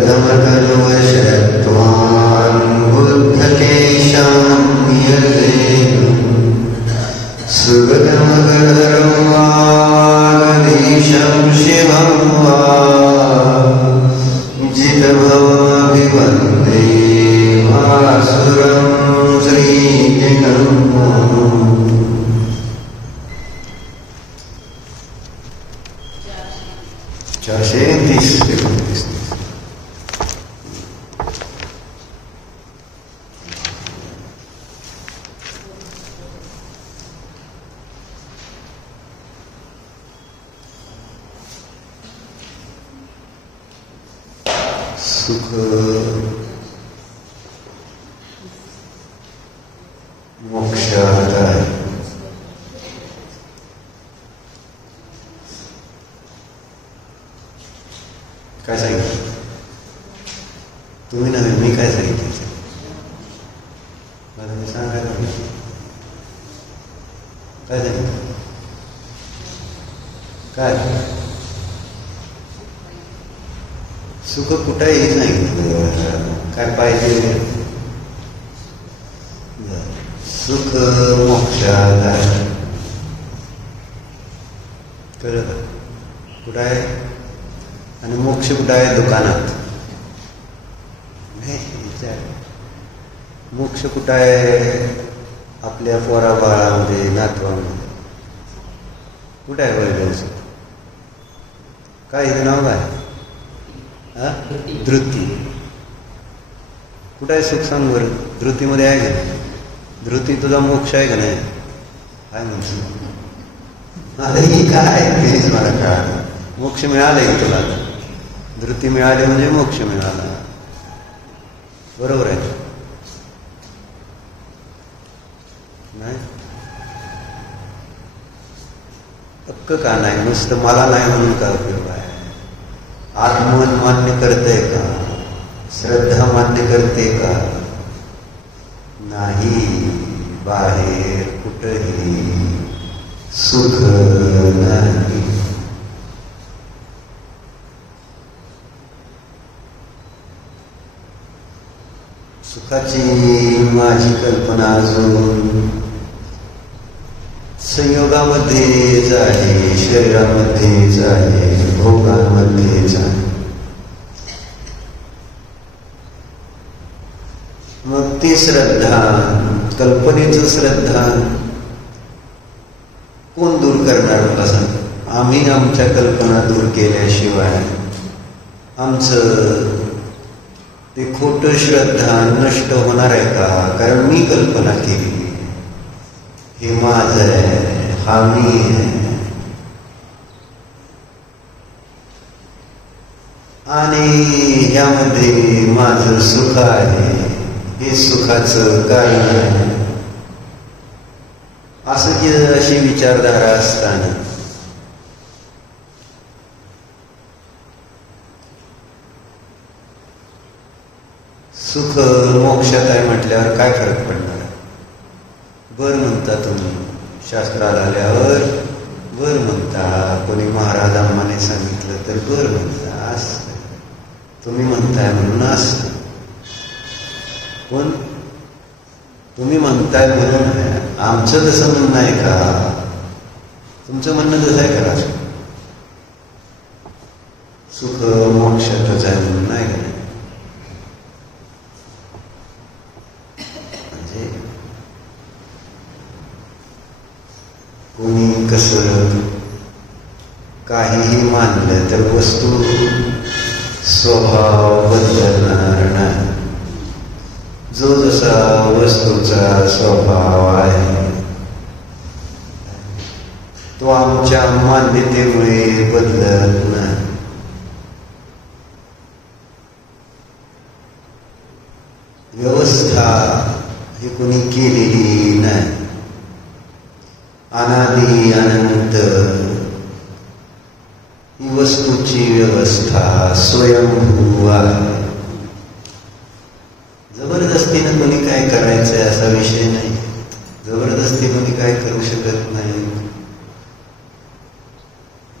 प्रथमतनुवशत्वान् बुद्धकेशां नियतेन सुगतमगरं वागीशं शिवं वा जितभवमभिवन्दे वासुरं श्रीजगन्नाथम्। सुख मोक्ष आता है। काय सांगितलं तुम्ही नव्हे, मी काय सांगितलं मला मी सांगायला काय सांगितलं काय सुख कुठेही सांगितलं काय पाहिजे सुख मोक्षात आहे कळलं का कुठं आहे आणि मोक्ष कुठं आहे दुकानात मोक्ष कुठं आहे आपल्या पोराबाळामध्ये नातवामध्ये कुठं आहे वैभव काय हे नाव काय धृती कुठं आहे सुख सांग बरं धृतीमध्ये आहे का धृती तुझा मोक्ष आहे का नाही काय म्हणतो अरे ही काय प्लीज मला काय मोक्ष मिळालं की तुला धृती मिळाली म्हणजे मोक्ष मिळाला बरोबर आहे नाही पक्क का नाही नुसतं मला नाही म्हणून का उपयोग आहे आत्मन मान्य करते का श्रद्धा मान्य करते का नाही बाहेर कुठेही सुख नाही सुखाची माझी कल्पना अजून संयोगामध्येच आहे शरीरामध्येच आहे भोगांमध्येच आहे मग ती श्रद्धा कल्पनेचं श्रद्धा कोण दूर करणार मला सांग आम्ही आमच्या कल्पना दूर केल्याशिवाय आमचं ते खोटं श्रद्धा नष्ट होणार आहे का कारण मी कल्पना केली हे माझं आहे हा मी आहे आणि ह्यामध्ये माझं सुख आहे हे सुखाचं कारण आहे असं की अशी विचारधारा असताना सुख मोक्षात आहे म्हटल्यावर काय फरक पडणार बर म्हणता तुम्ही शास्त्राला आल्यावर बर म्हणता कोणी महाराज अम्माने सांगितलं तर बर म्हणता असं तुम्ही म्हणताय म्हणून असं पण तुम्ही म्हणताय म्हणून आमचं तसं म्हणणं आहे का तुमचं म्हणणं तसं आहे का सुख मोक्षातच आहे म्हणून नाही का कोणी कसं काहीही मानलं तर वस्तू स्वभाव बदलणार नाही जो जसा वस्तूचा स्वभाव आहे तो आमच्या मान्यतेमुळे बदलत नाही व्यवस्था ही कोणी केलेली नाही अनादि अनंत ही वस्तूची व्यवस्था स्वयंभू आहे जबरदस्तीनं कोणी काय करायचंय असा विषय नाही जबरदस्ती कोणी काय करू शकत नाही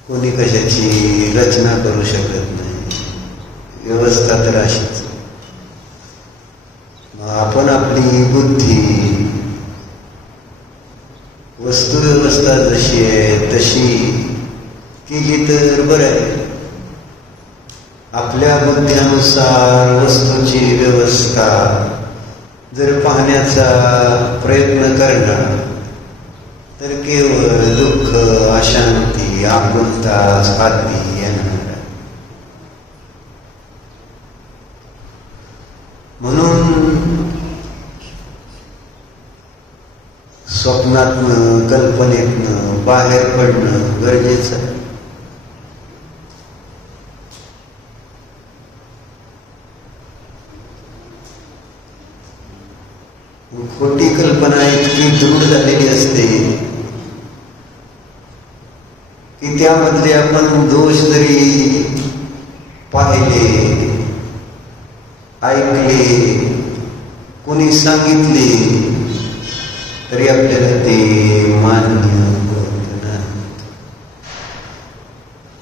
कोणी कशाची रचना करू शकत नाही व्यवस्था तर अशीच. आपण आपली बुद्धी वस्तुव्यवस्था जशी आहे तशी केली तर बरं आहे. आपल्या बुद्धीनुसार वस्तूची व्यवस्था जर पाहण्याचा प्रयत्न करणार तर केवळ दुःख, अशांती, आकुलता, स्वाती येणार. म्हणून स्वप्नातनं, कल्पनेतनं बाहेर पडणं गरजेचं आहे. खोटी कल्पना इतकी दृढ झालेली असते की त्यामधले आपण दोष जरी पाहिले, ऐकले, कोणी सांगितले तरी आपल्याला ते मान्य होत नाही.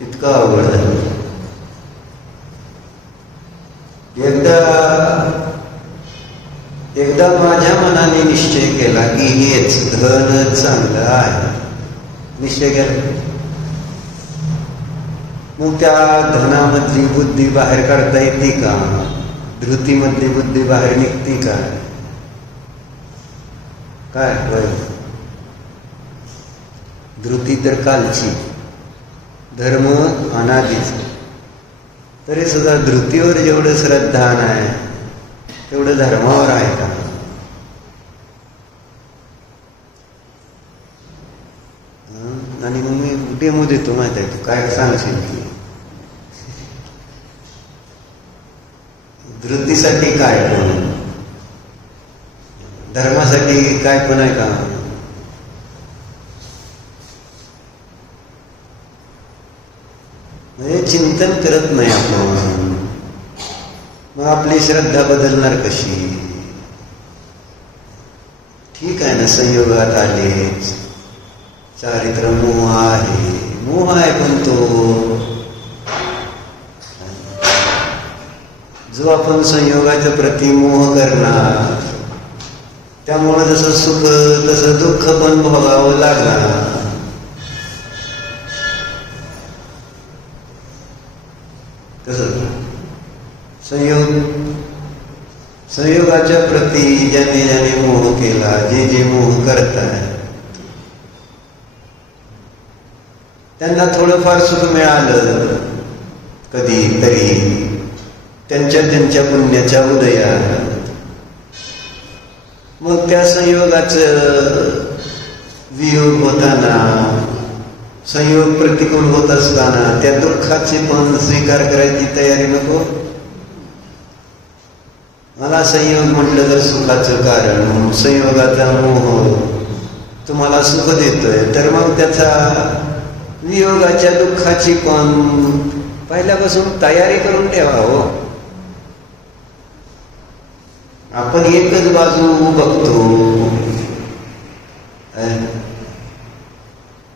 इतकं अवघड झालं. एकदा माझ्या मनाने निश्चय केला की हेच धन चांगलं आहे, निश्चय केला. मग त्या धनामधली बुद्धी बाहेर काढता येते का? धृतीमधली बुद्धी बाहेर निघते का? काय धृती तर कालची, धर्म अनादीच. तरी सुद्धा धृतीवर जेवढं श्रद्धा नाही तेवढं धर्मावर आहे का? आणि मग मी डेमो देतो, माहिती आहे तू काय सांगशील की धृतीसाठी काय पण, धर्मासाठी काय पण आहे का? म्हणजे चिंतन करत नाही आपण. मग आपली श्रद्धा बदलणार कशी? ठीक आहे ना, संयोगात आलेच, चारित्र मोह आहे, पण तो जो आपण संयोगाच्या प्रति मोह करणार त्यामुळे जसं सुख तसं दुःख पण भोगावं लागणार. तसं संयोगाच्या प्रति ज्याने ज्याने मोह केला, जे मोह करताय त्यांना थोडंफार सुख मिळालं कधी तरी त्यांच्या पुण्याच्या उदयात. मग त्या संयोगाचं वियोग होताना, संयोग प्रतिकूल होत असताना त्या दुःखाचे पण स्वीकार करायची तयारी नको. मला संयोग म्हटलं तर सुखाचं कारण, संयोगाचा मोह तुम्हाला सुख देतोय, तर मग त्याचा वियोगाच्या दुःखाची पण पहिल्यापासून तयारी करून ठेवा. हो, आपण एकच बाजू बघतो,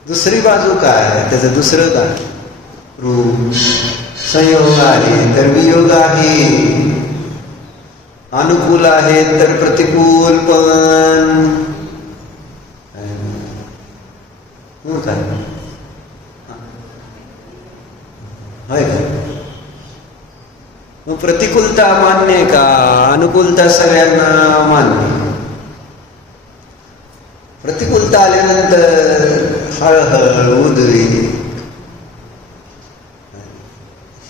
दुसरी बाजू काय, त्याचं दुसरं काय रूप. संयोग आहे तर वियोग आहे, अनुकूल आहे तर प्रतिकूल पण काय आहे का? मग प्रतिकूलता मान्य का? अनुकूलता सगळ्यांना मान्य. प्रतिकूलता आल्यानंतर हळहळ उद्वेग,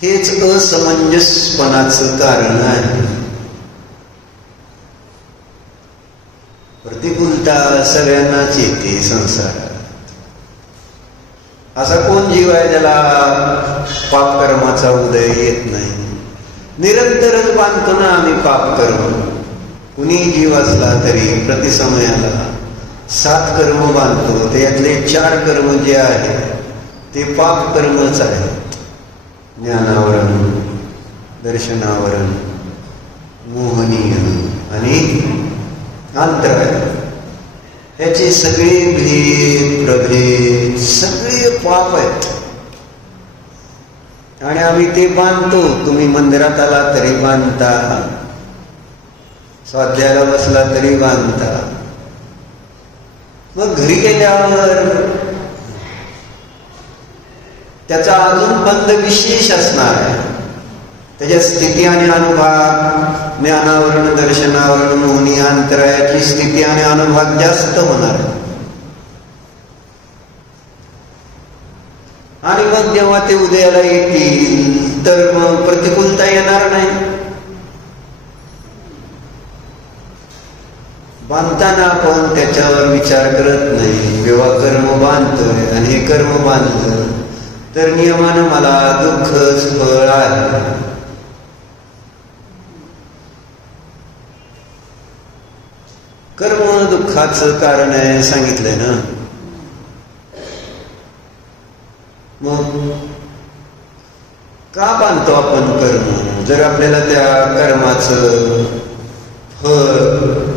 हेच असमंजसपणाचं कारण आहे. प्रतिकूलता सगळ्यांनाच येते संसारात. असा कोण जीव आहे ज्याला पापकर्माचा उदय येत नाही? निरंतरच बांधतो ना आम्ही पापकर्म. कुणी जीव असला तरी प्रतिसमयाला 7 कर्म बांधतो. त्यातले 4 कर्म जे आहे ते पापकर्मच आहे. ज्ञानावरण, दर्शनावरण, मोहनीय आणि अंतराय. याचे सगळे भेद प्रभेद सगळे पाप आहेत. आणि आम्ही ते बांधतो. तुम्ही मंदिरात आला तरी बांधता, स्वाध्यायाला बसला तरी बांधता. मग घरी गेल्यावर त्याचा अजून बंध विशेष असणार आहे. त्याच्या स्थिती आणि अनुभव, ज्ञानावरण, दर्शनावरण, मोहनी अंतरायाची स्थिती आणि अनुभव जास्त होणार आहे. आणि मग जेव्हा ते उदयाला येतील तर मग प्रतिकूलता येणार नाही. बांधताना आपण त्याच्यावर विचार करत नाही. जेव्हा कर्म बांधतोय आणि हे कर्म बांधलं तर नियमानं मला दुःखच फळ आहे. कर्म दुःखाचं कारण आहे सांगितलंय ना. मग का बांधतो आपण कर्म? जर आपल्याला त्या कर्माचं फळ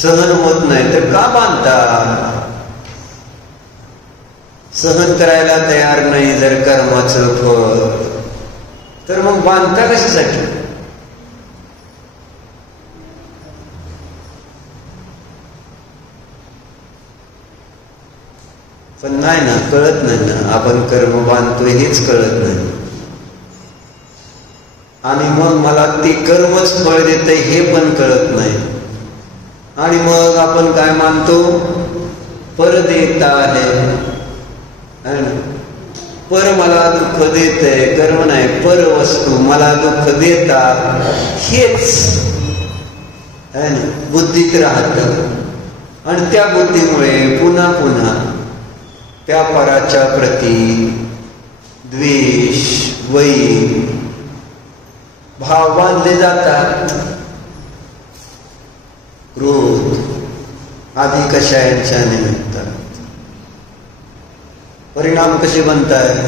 सहन होत नाही तर का बांधता? सहन करायला तयार नाही जर कर्माचं फळ, तर मग बांधता कशासाठी? पण नाही ना, कळत नाही ना, आपण कर्म बांधतोय हेच कळत नाही. आणि मग मला ते कर्मच फळ देतंय हे पण कळत नाही. आणि मग आपण काय मानतो? पर देता आहे, पर मला दुःख देतंय, कर्म नाही, पर वस्तू मला दुःख देता, हेच आहे ना बुद्धीत राहत. आणि त्या बुद्धीमुळे पुन्हा पुन्हा त्या पराच्या प्रती द्वेष, वैर भाव बांधले जातात. क्रोध आधी कशायांच्या निमित्तानं. परिणाम कसे बनतायत?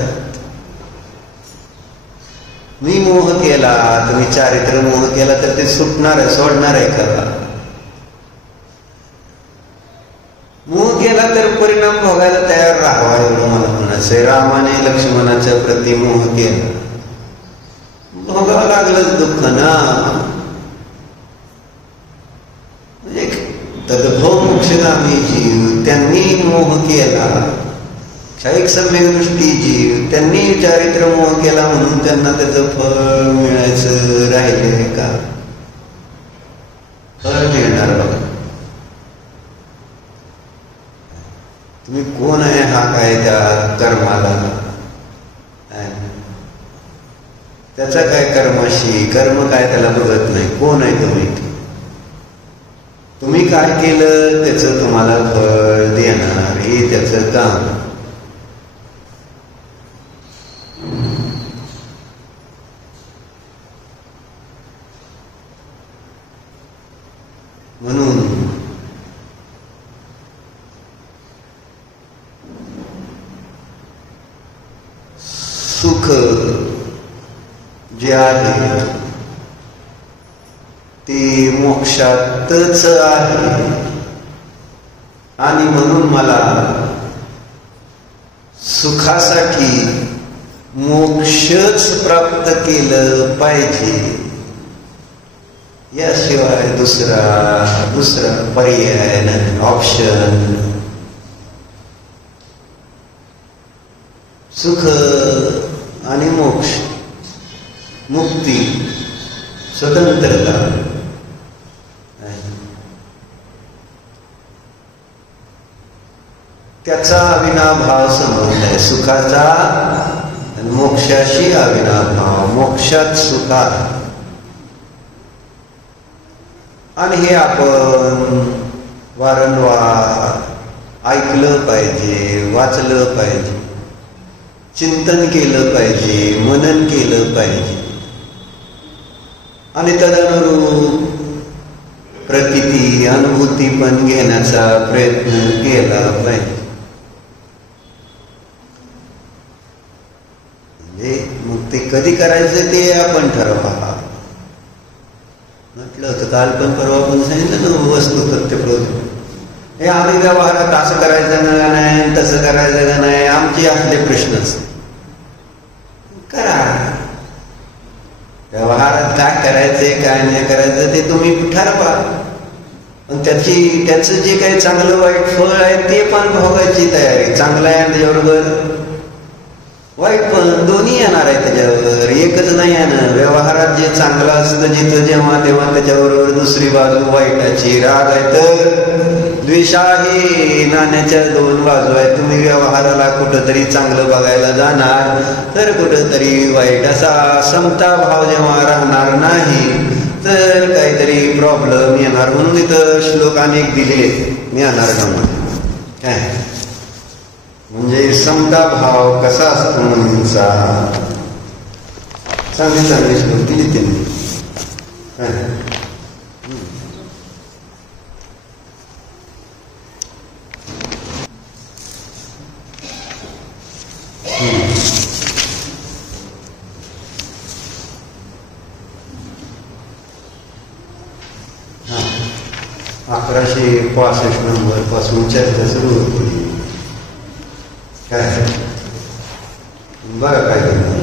मी मोह केला, तुम्ही चारित्र्य मोह केला तर ते सुटणार आहे, सोडणार आहे का? मोह केला तर परिणाम भोगायला तयार राहावा एवढं मला म्हणायचंय. रामाने लक्ष्मणाच्या प्रती मोह केला, भोगावं लागलंच दुःख ना. म्हणजे तद्भव मोक्षगामी जीव त्यांनी मोह केला, क्षयिक सम्यक दृष्टी जीव त्यांनी चारित्र्य मोह केला म्हणून त्यांना त्याचं फळ मिळायचं राहिले का? फळ मिळणार बघा. तुम्ही कोण आहे हा काय त्या कर्माला? त्याचा काय कर्माशी? कर्म काय त्याला बघत नाही. कोण आहे तुम्ही? तुम्ही काय केलं त्याचं तुम्हाला फळ देणार, हे त्याचं काम. म्हणून सुख जे आहे ते मोक्षातच आहे. आणि म्हणून मला सुखासाठी मोक्षच प्राप्त केलं पाहिजे. याशिवाय दुसरा पर्याय नाही, ऑप्शन. सुख आणि मोक्ष, मुक्ती, स्वतंत्रता, त्याचा अविनाभाव संबंध आहे. सुखाचा आणि मोक्षाशी अविनाभाव. मोक्षात सुख आहे. आणि हे आपण वारंवार ऐकलं पाहिजे, वाचलं पाहिजे, चिंतन केलं पाहिजे, मनन केलं पाहिजे. आणि तदनुरूप प्रतीती, अनुभूती पण घेण्याचा प्रयत्न केला पाहिजे. म्हणजे मग ते कधी करायचं ते आपण ठरवा. म्हटलं होतं काल पण परवा पण सांगितलं ना, वस्तू तथ्यप्रत. हे आम्ही व्यवहारात असं करायचं का नाही, तसं करायचं का नाही, आमचे असले प्रश्नच. करा. व्यवहारात काय करायचंय काय नाही करायचं ते तुम्ही ठरवा. पण त्याचं जे काही चांगलं वाईट फळ आहे ते पण भोगायची तयारी. चांगलं आहे त्याच्याबरोबर वाईट पण दोन्ही येणार आहे त्याच्यावर, एकच नाही आहे ना. व्यवहारात जे चांगलं असतं जिथं जेव्हा तेव्हा त्याच्याबरोबर दुसरी बाजू वाईटाची. राग आहे तर द्वेष आहे, नाण्याच्या दोन बाजू आहेत. तुम्ही व्यवहाराला कुठंतरी चांगलं बघायला जाणार तर कुठंतरी वाईट. असा समता भाव जेव्हा राहणार नाही तर काहीतरी प्रॉब्लेम येणार. म्हणून इथं श्लोक अनेक दिले ज्ञानार्गामध्ये काय म्हणजे समता भाव कसा असतो म्हणूनचा चांगली चांगली श्लोक दिली त्यांनी. हा 1165 नंबर पासून चर्चा सुरू होती. काय बघा काय करणार.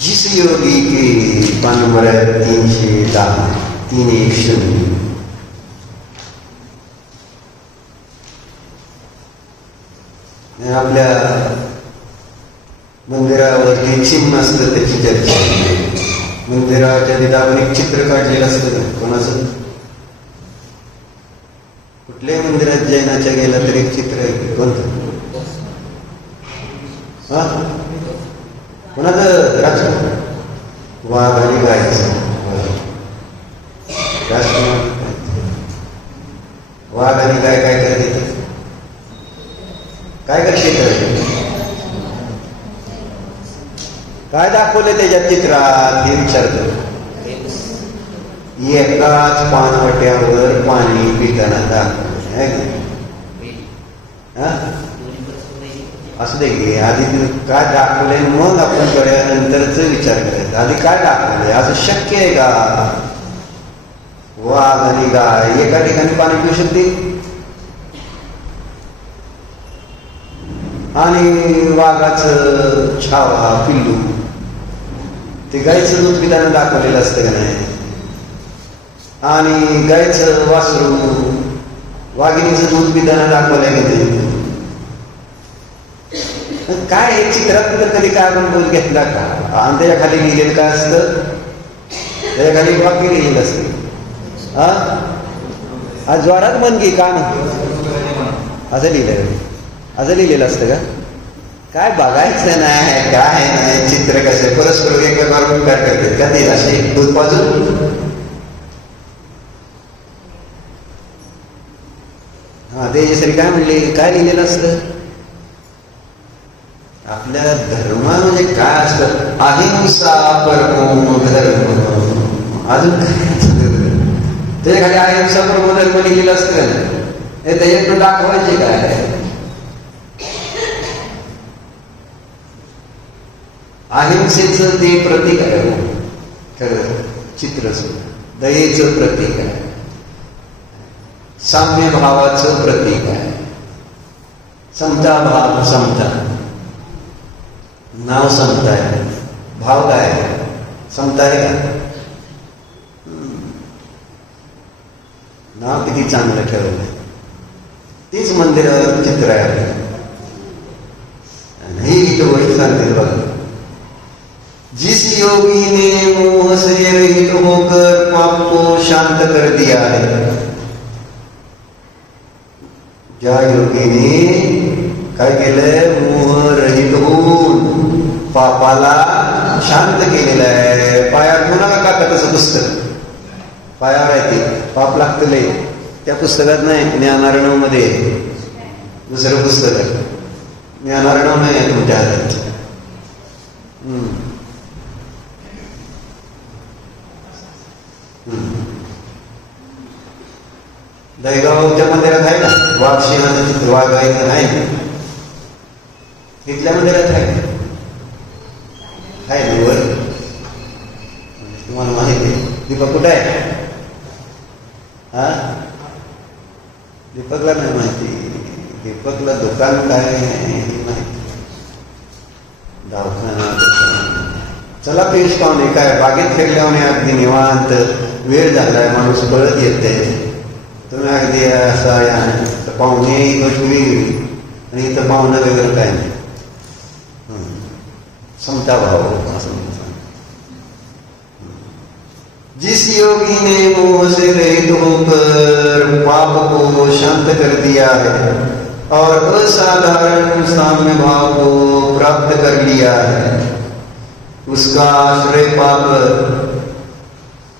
जिस योगी की पान नंबर आहे 310 310. आपल्या मंदिरावरती चिन्ह असतं त्याची चर्चा. मंदिराच्या तिथं आपण एक चित्र काढलेलं असतं ना कोणाचं. कुठल्याही मंदिरात जैनाच्या गेला तरी एक चित्र आहे. कोणतं हा कोणाचं राजकुमार वाघ आणि गायचं. राजकुमार वाघ आणि गाय काय करते काय करते काय दाखवलं त्याच्या चित्रात हे विचारतो. एकाच पानवट्यावर पाणी पिताना दाखवले असं दे की आधी काय दाखवले मग आपण कळल्यानंतरच विचार करायचा. आधी काय दाखवले असं शक्य आहे का. वाघ आणि गाय एका ठिकाणी पाणी पिऊ शकते आणि वाघाचं छावा पिल्लू ते गायचं दूध पिताना दाखवलेलं असतं का नाही. आणि गायचं वासरू वाघिणीचं दूध पिताना दाखवलंय का ते काय हे चित्रात कधी काय आपण बोल घेतला का. आणि त्याच्या खाली लिहिलेलं काय असतं त्याच्या खाली वाक्य लिहिलेलं असतं. हा ज्वारात मनगी का असं लिहिलेलं असतं का. काय बघायचं नाही काय नाही. चित्र कसं परस्पर एकमेकांवर काय करतात का ते असे दूध पाजून. हा त्याच्यासाठी काय म्हणले काय लिहिलेलं असतं. आपल्या धर्म म्हणजे काय असतं. अहिंसा परमो धर्म. अजून त्याच्या खाली अहिंसा परमो धर्म लिहिलेलं असतं. हे त्याच्यातून दाखवायचे काय. अहिंसेचं ते प्रतीक आहे खरं चित्र. दयेचं प्रतीक आहे. साम्य भावाचं प्रतीक आहे. समता भाव समता नाव समता आहे. भाव काय समता आहे का. नाव किती चांगलं ठेवलं. तीच मंदिरावर चित्र आहे. ही गोष्ट सांगते बघा. जिस योगी ने मोह से रहित होकर पाप को शांत कर दिया है. ज्या योगीने काय केलंय मोह रहित होऊन पापाला शांत केलेलं आहे. पायावर घेऊ नका काका तसं पुस्तक पायावर आहे ते पाप लागतले. त्या पुस्तकात नाही ज्ञानार्णव मध्ये दुसरं पुस्तक आहे. ज्ञानार्णव नाही तुमच्या हातात. दहीगावच्या मंदिरात आहे ना वाघ सिंहाचं चित्र. वाघ आहे नाही तिथल्या मंदिरात आहे वर. तुम्हाला माहिती दीपक कुठे आहे. हा दीपकला नाही माहिती. दीपकला दुकान काय माहिती. चला पेश पाहुणे, काय बागेत फिरल्याने अगदी निवांत वेळ झालाय, माणूस पळत येते, तुम्ही अगदी असा या पाहुणे ही गोष्ट वेगळी आणि इथं पाहुणं वगैरे काय नाही. समता भाव असं म्हणतात. जिस योगी ने मोह से रहित होकर पाप को शांत कर दिया है और असाधारण साम्य भाव को प्राप्त कर लिया है, उसका आश्रय पाकर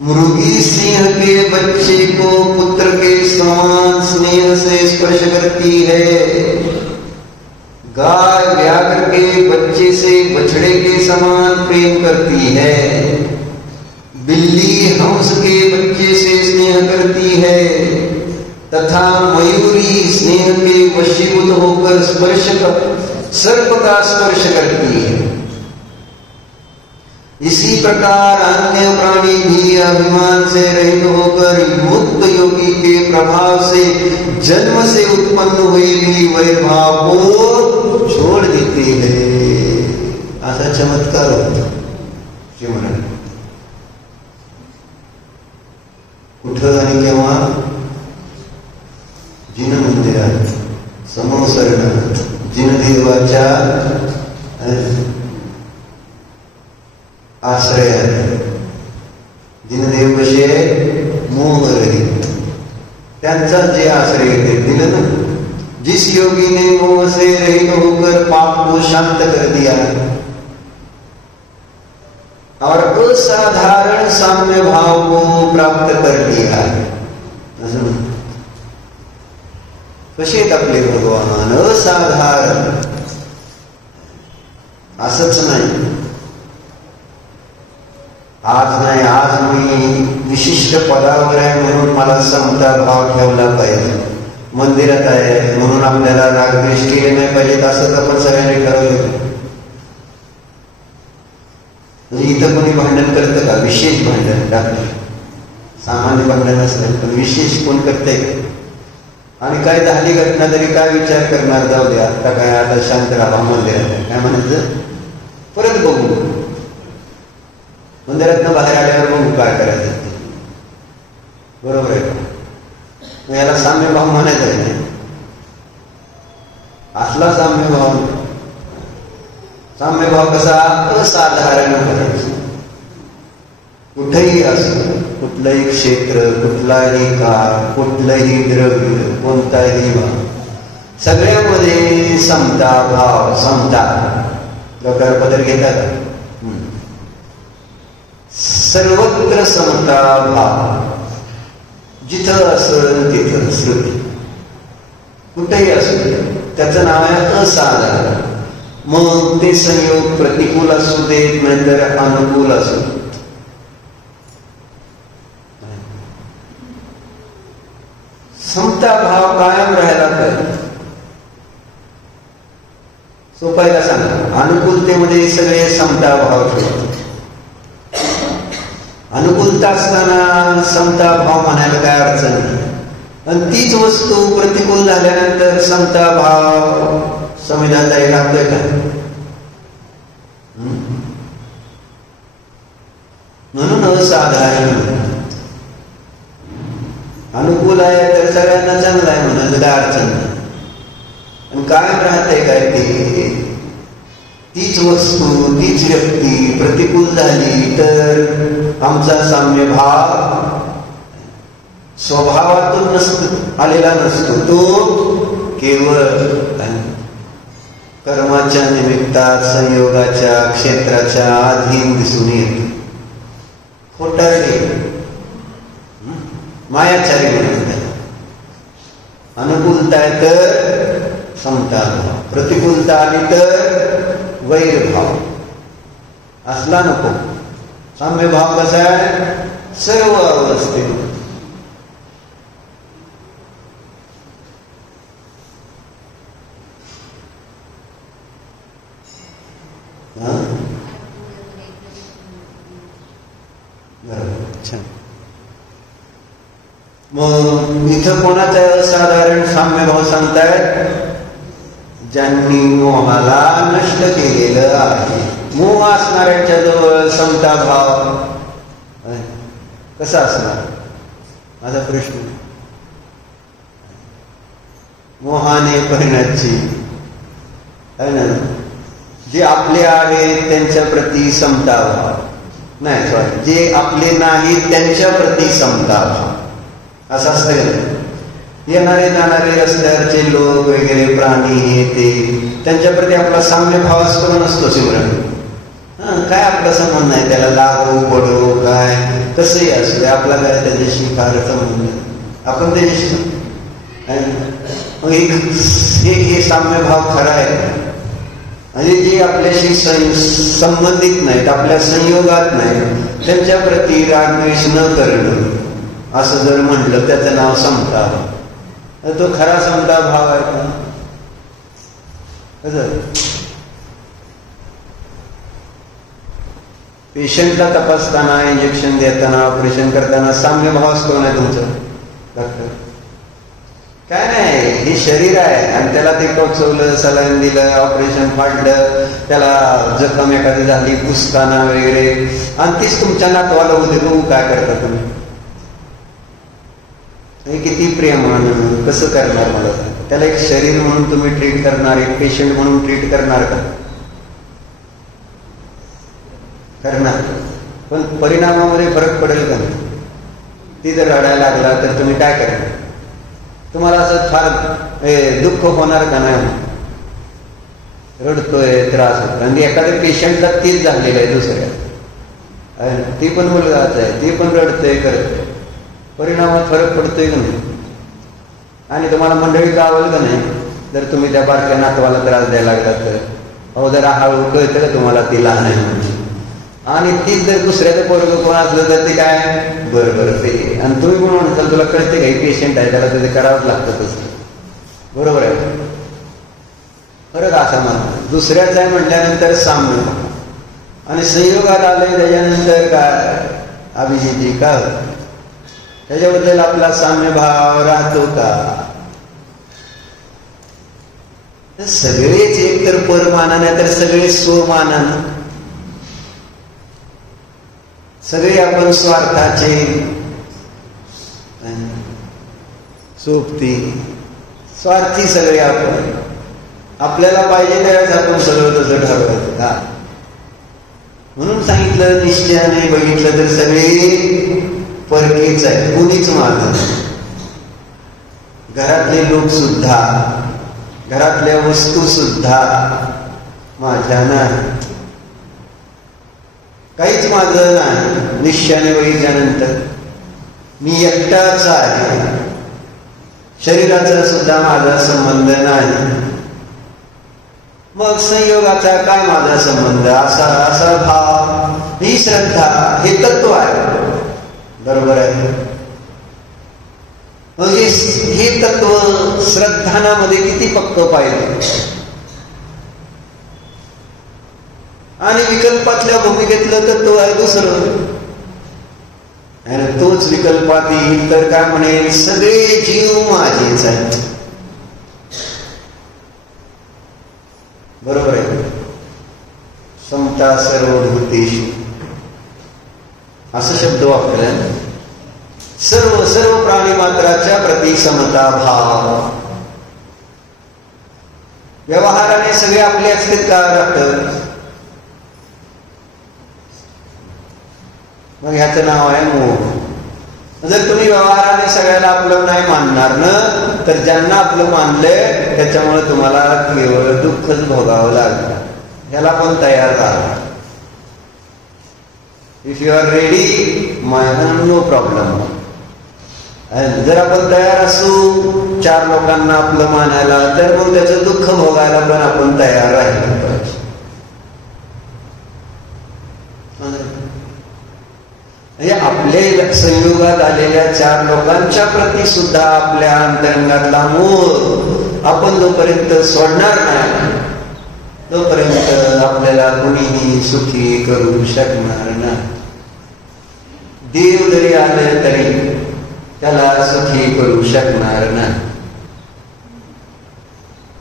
मुर्गी सिंह के बच्चे को पुत्र के समान स्नेह से स्पर्श करती है, गाय व्याघ्र के बच्चे से बछड़े के समान प्रेम करती है, बिल्ली हंस के बच्चे से स्नेह करती है तथा मयूरी स्नेह के वशीभूत होकर सर्प का स्पर्श करती है। इसी प्रकार अन्य प्राणी भी अभिमान से रहित होकर मुक्त योगी के प्रभाव से जन्म से उत्पन्न हुए भी वैरभाव को छोड़ देते हैं। असा चमत्कार होतो श्रीमंत कुठं आणि केव्हा? जिन मंदिरात समोसरणात जिनदेवाच्या आश्रयात. जिनदेव कसे मोहरहित, त्यांचा जे आश्रय ते दिलं ना. जिस योगी ने मोह से रहित होकर पाप को शांत कर दिया और असाधारण साम्य भाव को प्राप्त कर लिया. कसे आपले भगवान असाधारण, असंच नाही आज मी विशिष्ट पदावर आहे म्हणून मला समता भाव ठेवला पाहिजे, मंदिरात आहे म्हणून आपल्याला रागद्वेष केले नाही पाहिजेत, असंच आपण सगळ्यांनी ठरवलं. इथं कोणी भांडण करतं का? विशेष भांडण टाकलं, सामान्य भांडण असलं पण विशेष कोण करते? आणि काय झाली घटना तरी काय विचार करणार, जाऊ द्या आता काय, आता शांत राहा मंदिरात, काय म्हणायचं परत बघू, मंदिरातनं बाहेर आल्यावर बघू काय करायचं. बरोबर आहे का? याला साम्यभाव म्हणायचं नाही. असला साम्यभाव कसा? असाधारण करायचं. कुठेही असो, कुठलंही क्षेत्र, कुठलाही काळ, कुठलंही द्रव्य, कोणताही भाव, सगळ्यामध्ये समता भाव, समता प्रकार पदर घेतात. सर्वत्र समता भाव, जिथं असेल तिथं श्रुती, कुठेही असू त्याचं नाव आहे असाधारण. मग ते संयोग प्रतिकूल असू देत नाहीतर अनुकूल असू, समता भाव कायम राहायला पाहिजे. सोपायला सांगा, अनुकूलतेमध्ये सगळे समता भाव ठेवतात. अनुकूलता असताना समता भाव म्हणायला काय अडचण नाही, आणि तीच वस्तू प्रतिकूल झाल्यानंतर समता भाव संविधानात लागतोय का? म्हणून असाधारण. अनुकूल आहे तर सगळ्यांना चांगलं आहे म्हणायचं काय अडचण नाही, आणि कायम राहते काय ते तीच वस्तू तीच व्यक्ती प्रतिकूल झाली तर आमचा साम्य भाव स्वभावातून आलेला नसतो, तो केवळ कर्माच्या निमित्तात संयोगाच्या क्षेत्राच्या अधीन दिसून येतो. खोटारडी मायाचारी म्हणतात. अनुकूलता आहे तर समता भाव, प्रतिकूलता आली तर वैरभाव. असला नको. साम्य भाव कसा आहे? सर्व अवस्थेत मग इथं कोणाचा असाधारण साम्यभाव सांगतायत? ज्यांनी मोहाला नष्ट केलेलं आहे. मोह असणाऱ्यांच्या जवळ समता भाव कसा असणार? माझा प्रश्न. मोहाने परिणाची आहे ना, जे आपले आहेत त्यांच्या प्रती समता भाव नाही, सॉरी, जे आपले नाहीत त्यांच्या प्रती समता भाव असं असतं. येणारे जाणारे रस्त्यावरचे लोक वगैरे प्राणी हे ते त्यांच्याप्रती आपला साम्य भाव असतो नसतो सिमरन? काय आपला संबंध नाही, त्याला लागो पडो काय कसंही असू आपला काय त्याच्याशी फार संबंध नाही, आपण त्याच्याशी. मग हे साम्य भाव खरा आहे. म्हणजे जे आपल्याशी संबंधित नाहीत, आपल्या संयोगात नाही, त्यांच्या प्रती रागद्वेष न करणं असं जर म्हटलं त्याचं नाव समता. तो खरा समता भाव आहे का? पेशंटला तपासताना, इंजेक्शन देताना, ऑपरेशन करताना साम्य भाव असतो नाही तुमचं डॉक्टर? काय नाही, हे शरीर आहे आणि त्याला ते टोचवलं, सलाईन दिलं, ऑपरेशन फाडलं, त्याला जखम एखादी झाली पुसताना वगैरे, आणि तीच तुमच्या नातवाला होते, तू काय करता तुम्ही? हे किती प्रेमानं कसं करणार मला सांग? त्याला एक शरीर म्हणून तुम्ही ट्रीट करणार, एक पेशंट म्हणून ट्रीट करणार का? करणार. पण परिणामामध्ये फरक पडेल का नाही? ती जर रडायला लागला तर तुम्ही काय करणार? तुम्हाला असं फार दुःख होणार का नाही? रडतोय, त्रास होतो. आणि एखाद्या पेशंटला तीच झालेलं आहे दुसऱ्या, ती पण मुलगाच आहे, ती पण रडतोय करतोय, परिणामात फरक पडतोय का नाही? आणि तुम्हाला मंडळी गावल का नाही जर तुम्ही त्या बारक्या नातवाला त्रास द्यायला लागला तर? अहो जरा हळू कळतं का तुम्हाला ती लहान आहे म्हणजे? आणि तीच जर दुसऱ्याचं पोरगं कोण असलं तर ते काय बरोबर ते, आणि तुम्ही कोण म्हणता तुला कळते काही पेशंट आहे त्याला ते करावंच लागतं तसं, बरोबर आहे? फरक असा म्हणा दुसऱ्याच आहे म्हटल्यानंतर साम्य, आणि संयोगात आले त्याच्यानंतर काय अभिजिती का? त्याच्याबद्दल आपला साम्य भाव राहतो का? सगळेच एक तर परमानाने तर सगळे स्वमानानं, सगळे आपण स्वार्थाचे सोबती स्वार्थी सगळे आपण. आपल्याला पाहिजे त्यावेळेस आपण सगळं तसं ठरवायचं का? म्हणून सांगितलं निश्चयाने बघितलं तर सगळे परकेच आहे, कोणीच माझं. घरातले लोक सुद्धा, घरातल्या वस्तू सुद्धा माझ्या नाही, काहीच माझं नाही. निश्चयाने बघितल्यानंतर मी एकटाच आहे, शरीराचा सुद्धा माझा संबंध नाही. मग संयोगाचा काय माझा संबंध? असा असा भाव, ही श्रद्धा, हे तत्व आहे, बरोबर आहे? म्हणजे हे तत्व श्रद्धानामध्ये किती पक्क पाहिजे. आणि विकल्पातल्या भूमिकेतलं तत्व आहे दुसरं, आणि तोच विकल्पात येईल तर काय म्हणेल? सगळे जीव माझेच आहेत, बरोबर आहे? समता सर्वभूतेषु असं शब्द वापरला. सर्व सर्व प्राणी मात्राच्या प्रती समता भाव. व्यवहाराने सगळे आपले असते का राहतं? मग ह्याचं नाव आहे मोह. जर तुम्ही व्यवहाराने सगळ्याला आपलं नाही मानणार ना, तर ज्यांना आपलं मानलंय त्याच्यामुळे तुम्हाला केवळ दुःखच भोगावं लागलं. ह्याला पण तयार झाला. If you are ready, no problem. जर आपण तयार असू 4 लोकांना आपलं मानायला, तर मग त्याचं दुःख भोगायला पण आपण तयार राहिलं पाहिजे. आपल्या संयोगात आलेल्या 4 लोकांच्या प्रती सुद्धा आपल्या अंतरंगातला मोह आपण जोपर्यंत सोडणार नाही, तोपर्यंत आपल्याला कोणीही सुखी करू शकणार नाही. देव जरी आले तरी त्याला सुखी करू शकणार नाही.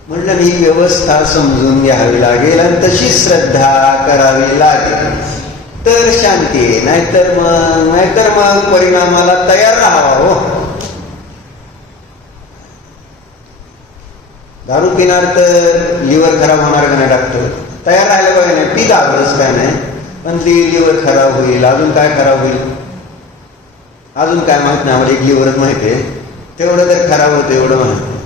म्हणलं ही व्यवस्था समजून घ्यावी लागेल आणि तशी श्रद्धा करावी लागेल तर शांती आहे. नाहीतर मग परिणामाला तयार राहावा. हो, दारू पिणार तर लिव्हर खराब होणार का नाही? डॉक्टर तयार राहायला पाहिजे. नाही पी दारूच काय नाही, पण ती लिव्हर खराब होईल. अजून काय खराब होईल अजून काय माहित नाही. आम्हाला एक लिव्हरच माहिती आहे, तेवढं तर खराब होतं एवढं माहिती.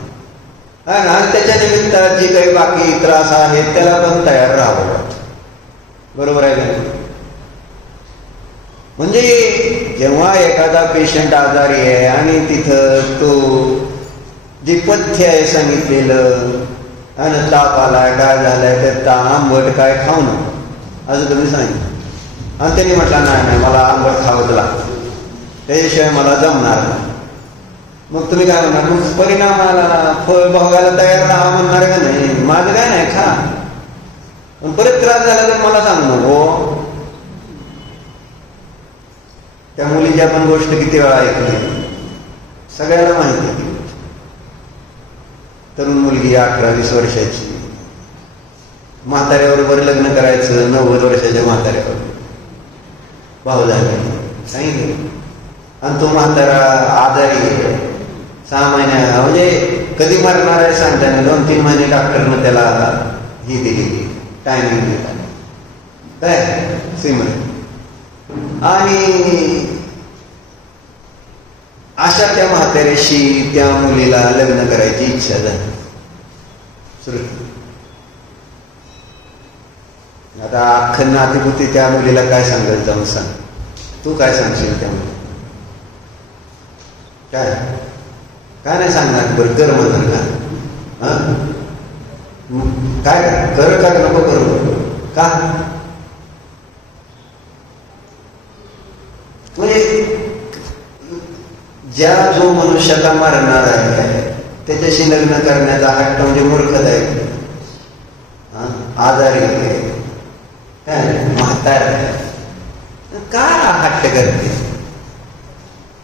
आणि त्याच्या निमित्तानं जे काही बाकी त्रास आहेत त्याला पण तयार राहावं. बरोबर आहे का? म्हणजे जेव्हा एखादा पेशंट आजारी आहे आणि तिथं तो जे पथ्य आहे सांगितलेलं आणि ताप आलाय काय झालाय तर आंबट काय खाऊ नका असं तुम्ही सांगितलं आणि त्यांनी म्हटलं नाही मला आंबट खावंच लागतं, त्याच्याशिवाय मला जमणार नाही. मग तुम्ही काय म्हणणार? मग परिणामाला फळ भोगायला तयार राहा म्हणणार का नाही? माझं काय नाही, खा. पण परत त्रास झाला तर मला सांगू नको. त्या मुलीची आपण गोष्ट किती वेळा ऐकली, सगळ्याला माहिती आहे. तरुण मुलगी 18-20 वर्षाची, म्हाताऱ्याबरोबर लग्न करायचं, 90 वर्षाच्या म्हाताऱ्यावर भाऊ झाले सांगितलं. आणि तो म्हातारा आजारी आहे, 6 महिन्या म्हणजे कधी मरणार आहे सांगता नाही. 2-3 महिने डॉक्टरनं त्याला ही दिली, टायमिंग दिला काय सिमर. आणि अशा त्या म्हाताऱ्याशी त्या मुलीला लग्न करायची इच्छा झाली. आता अख्खं नातेपुती त्या मुलीला काय सांगत जाऊन सांग. तू काय सांगशील त्या मुली? काय नाही सांगणार. बरं कर म्हणणार का? काय कर का नको करू का? म्हणजे ज्या जो मनुष्याला मारणार आहे त्याच्याशी लग्न करण्याचा हट्ट म्हणजे मूर्खता आहे. आजारी म्हातारा का हट्ट करते?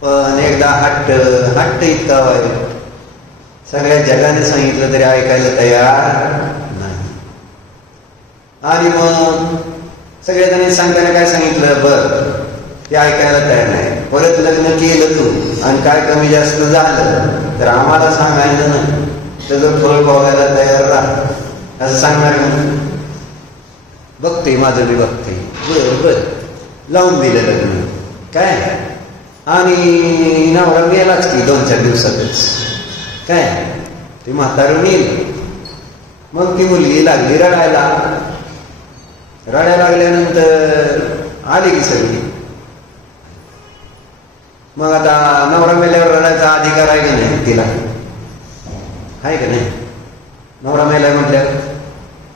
पण एकदा हट्ट इतका वाईट सगळ्या जगाने सांगितलं तरी ऐकायला तयार नाही. आणि मग सगळ्या जणांनी सांगताना काय सांगितलं? बरं ते ऐकायला तयार नाही. परत लग्न केलं तू आणि काय कमी जास्त झालं तर आम्हाला सांगायचं नाही, त्याचं फळ बघायला तयार राहा असं सांगणार. बघते माझं मी बघते. बरं लावून दिलं लग्न काय. आणि नवरा मेलाच की 2-4 दिवसातच काय. ते म्हातारं मेल. मग ती मुलगी लागली रडायला. लागल्यानंतर आली की सगळी. मग आता नवरा मेल्यावर रडायचा अधिकार आहे का नाही तिला? आहे का नाही? नवरा मेलाय म्हटल्यावर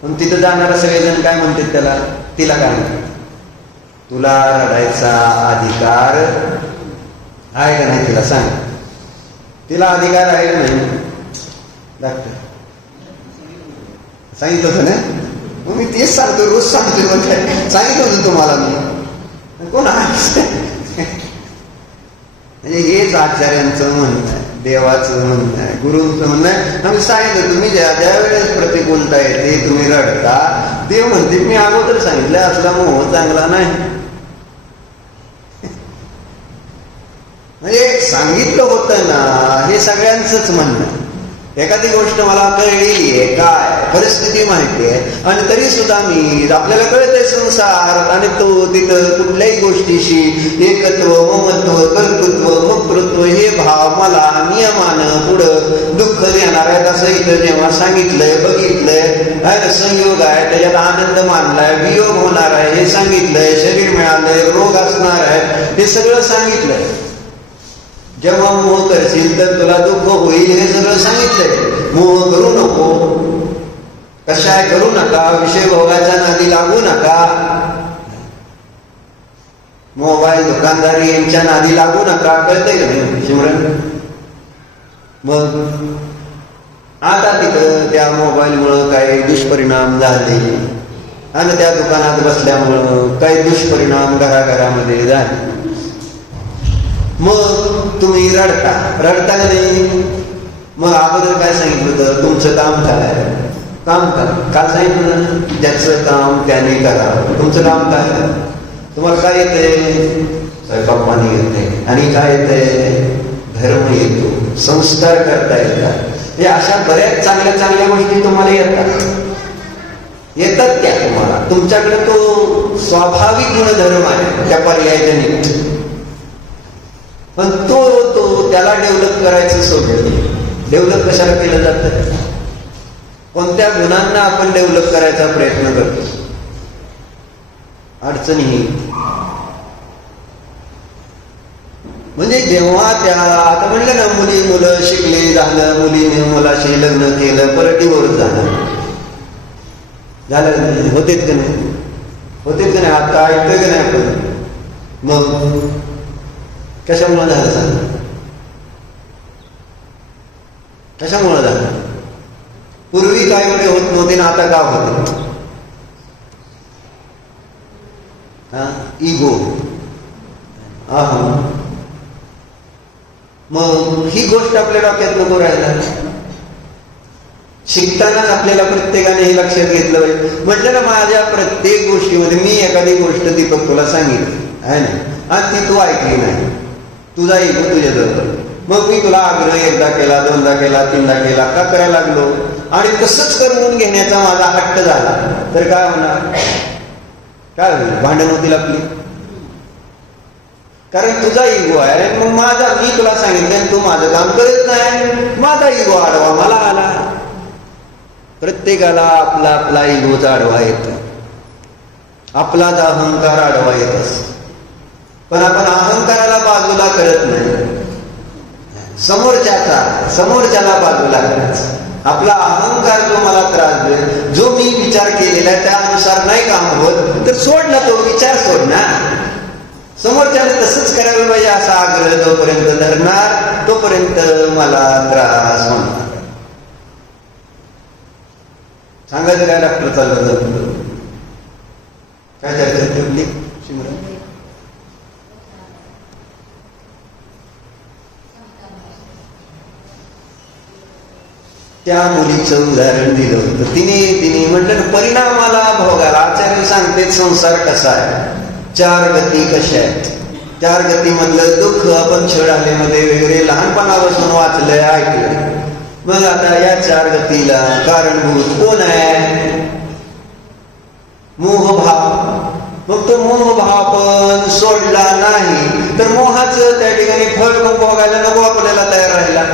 पण तिथं जाणारा सगळेजण काय म्हणतात त्याला? तिला काय म्हणतात? तुला रडायचा अधिकार आहे का नाही तिला सांग. तिला अधिकार आहे का नाही? डॉक्टर सांगितलं होतं ना. मग मी तेच सांगतो, रोज सांगतो. सांगितलं होतं तुम्हाला मी. कोण म्हणजे हेच आचार्यांचं म्हणणं आहे, देवाचं म्हणणं आहे, गुरुंचं म्हणणं आहे. आम्ही सांगितलं तुम्ही ज्या वेळेस प्रतिकूलता येते तुम्ही रडता. देव म्हणते मी अगोदर सांगितलं असला मोह चांगला नाही. म्हणजे सांगितलं होतं ना, हे सगळ्यांचंच म्हणणं. एखादी गोष्ट मला कळलेली आहे, काय परिस्थिती माहिती आहे आणि तरी सुद्धा मी आपल्याला कळतंय संसार आणि तो तिथं कुठल्याही गोष्टीशी एकत्व, ममत्व, कर्तृत्व, भोक्तृत्व हे भाव मला नियमानं पुढं दुःख देणार आहेत असं इथं जेव्हा सांगितलंय, बघितलंय. संयोग आहे त्याच्यात आनंद मानलाय, वियोग होणार आहे हे सांगितलंय, शरीर मिळालंय, रोग असणार आहे हे सगळं सांगितलंय. जेव्हा मोह करशील तर तुला दुःख होईल हे सगळं सांगितलंय. मोह करू नको, कशाय करू नका, विषय भोगाच्या नादी लागू नका, मोबाईल दुकानदारी यांच्या नादी लागू नका. कळतंय का नाही सिमरन? मग आता तिथं त्या मोबाईलमुळं काही दुष्परिणाम झाले आणि त्या दुकानात बसल्यामुळं काही दुष्परिणाम घराघरामध्ये झाले. मग तुम्ही रडता का नाही? मग अगोदर काय सांगितलं होतं? तुमचं काम काय? काम काय काल सांगितलं? ज्याचं काम त्याने करा. तुमचं काम काय? तुम्हाला काय येतंय? स्वयंपाक पाणी येते. आणि काय येतंय? धर्म येतो, संस्कार करता येतात. हे अशा बऱ्याच चांगल्या चांगल्या गोष्टी तुम्हाला येतात त्या तुम्हाला. तुमच्याकडे तो स्वाभाविक गुणधर्म आहे त्या पर्यायजनित. पण तो त्याला डेव्हलप करायचं सोडलं. डेव्हलप कशाला केलं जातं? कोणत्या गुणांना आपण डेव्हलप करायचा प्रयत्न करतो? अडचणी. म्हणजे जेव्हा त्या आता म्हणलं ना, मुलं शिकले झालं, मुलीने मुलाशी लग्न केलं, परत डिवोर्स झालं होतेच का नाही? होतेच का नाही? आता ऐकतोय का नाही आपण? मग कशामुळे झालं सांग? कशामुळे झालं? पूर्वी काय एवढे होत नव्हते ना, आता का होते? इगो. मग ही गोष्ट आपल्या डोक्यात नको राहायला. शिकतानाच आपल्याला प्रत्येकाने हे लक्षात घेतलं पाहिजे. म्हटलं ना, माझ्या प्रत्येक गोष्टीमध्ये मी एखादी गोष्ट दीपक तुला सांगितली आहे ना, आणि ती तू ऐकली नाही, तुझा इगो तुझ्याजवळ. मग मी तुला आग्रह एकदा केला, दोनदा केला, तीनदा केला, का करायला लागलो? आणि तसंच करून घेण्याचा माझा हट्ट झाला तर काय होणार? काय होईल? भांडण होतील आपली. कारण तुझा इगो आहे. मग माझा, मी तुला सांगितलं तू माझं काम करत नाही, माझा इगो आडवा मला आला. प्रत्येकाला आपला आपला इगोचा आडवा येतो, आपलाच अहंकार आडवा येत असतो. पण आपण अहंकाराला बाजूला करत नाही, समोरच्याला बाजूला करायचं. आपला अहंकार जो मला त्रास देईल, जो मी विचार केलेला आहे त्यानुसार नाही काम होत, तर सोड ना, तो विचार सोड ना. समोरच्याने तसंच करायला पाहिजे असा आग्रह जोपर्यंत धरणार तोपर्यंत मला त्रास होणार. सांगायचं काय? डॉक्टर चाललं जातं काय चर्चा ठेवली शिमरन? त्या मुलीचं उदाहरण दिलं होतं. तिने म्हटलं ना, परिणामाला भोगाला. आचार्य सांगते संसार कसा आहे, 4 गती कशा आहेत. 4 गतीमधलं दुःख आपण छळालेमध्ये वगैरे लहानपणापासून वाचलंय, ऐकलंय. मग आता या 4 गतीला कारणभूत कोण आहे? मोहभाव. मग तो मोहभाव पण सोडला नाही तर मोहाचं त्या ठिकाणी फळ भोगायला नको आपल्याला तयार राहिला.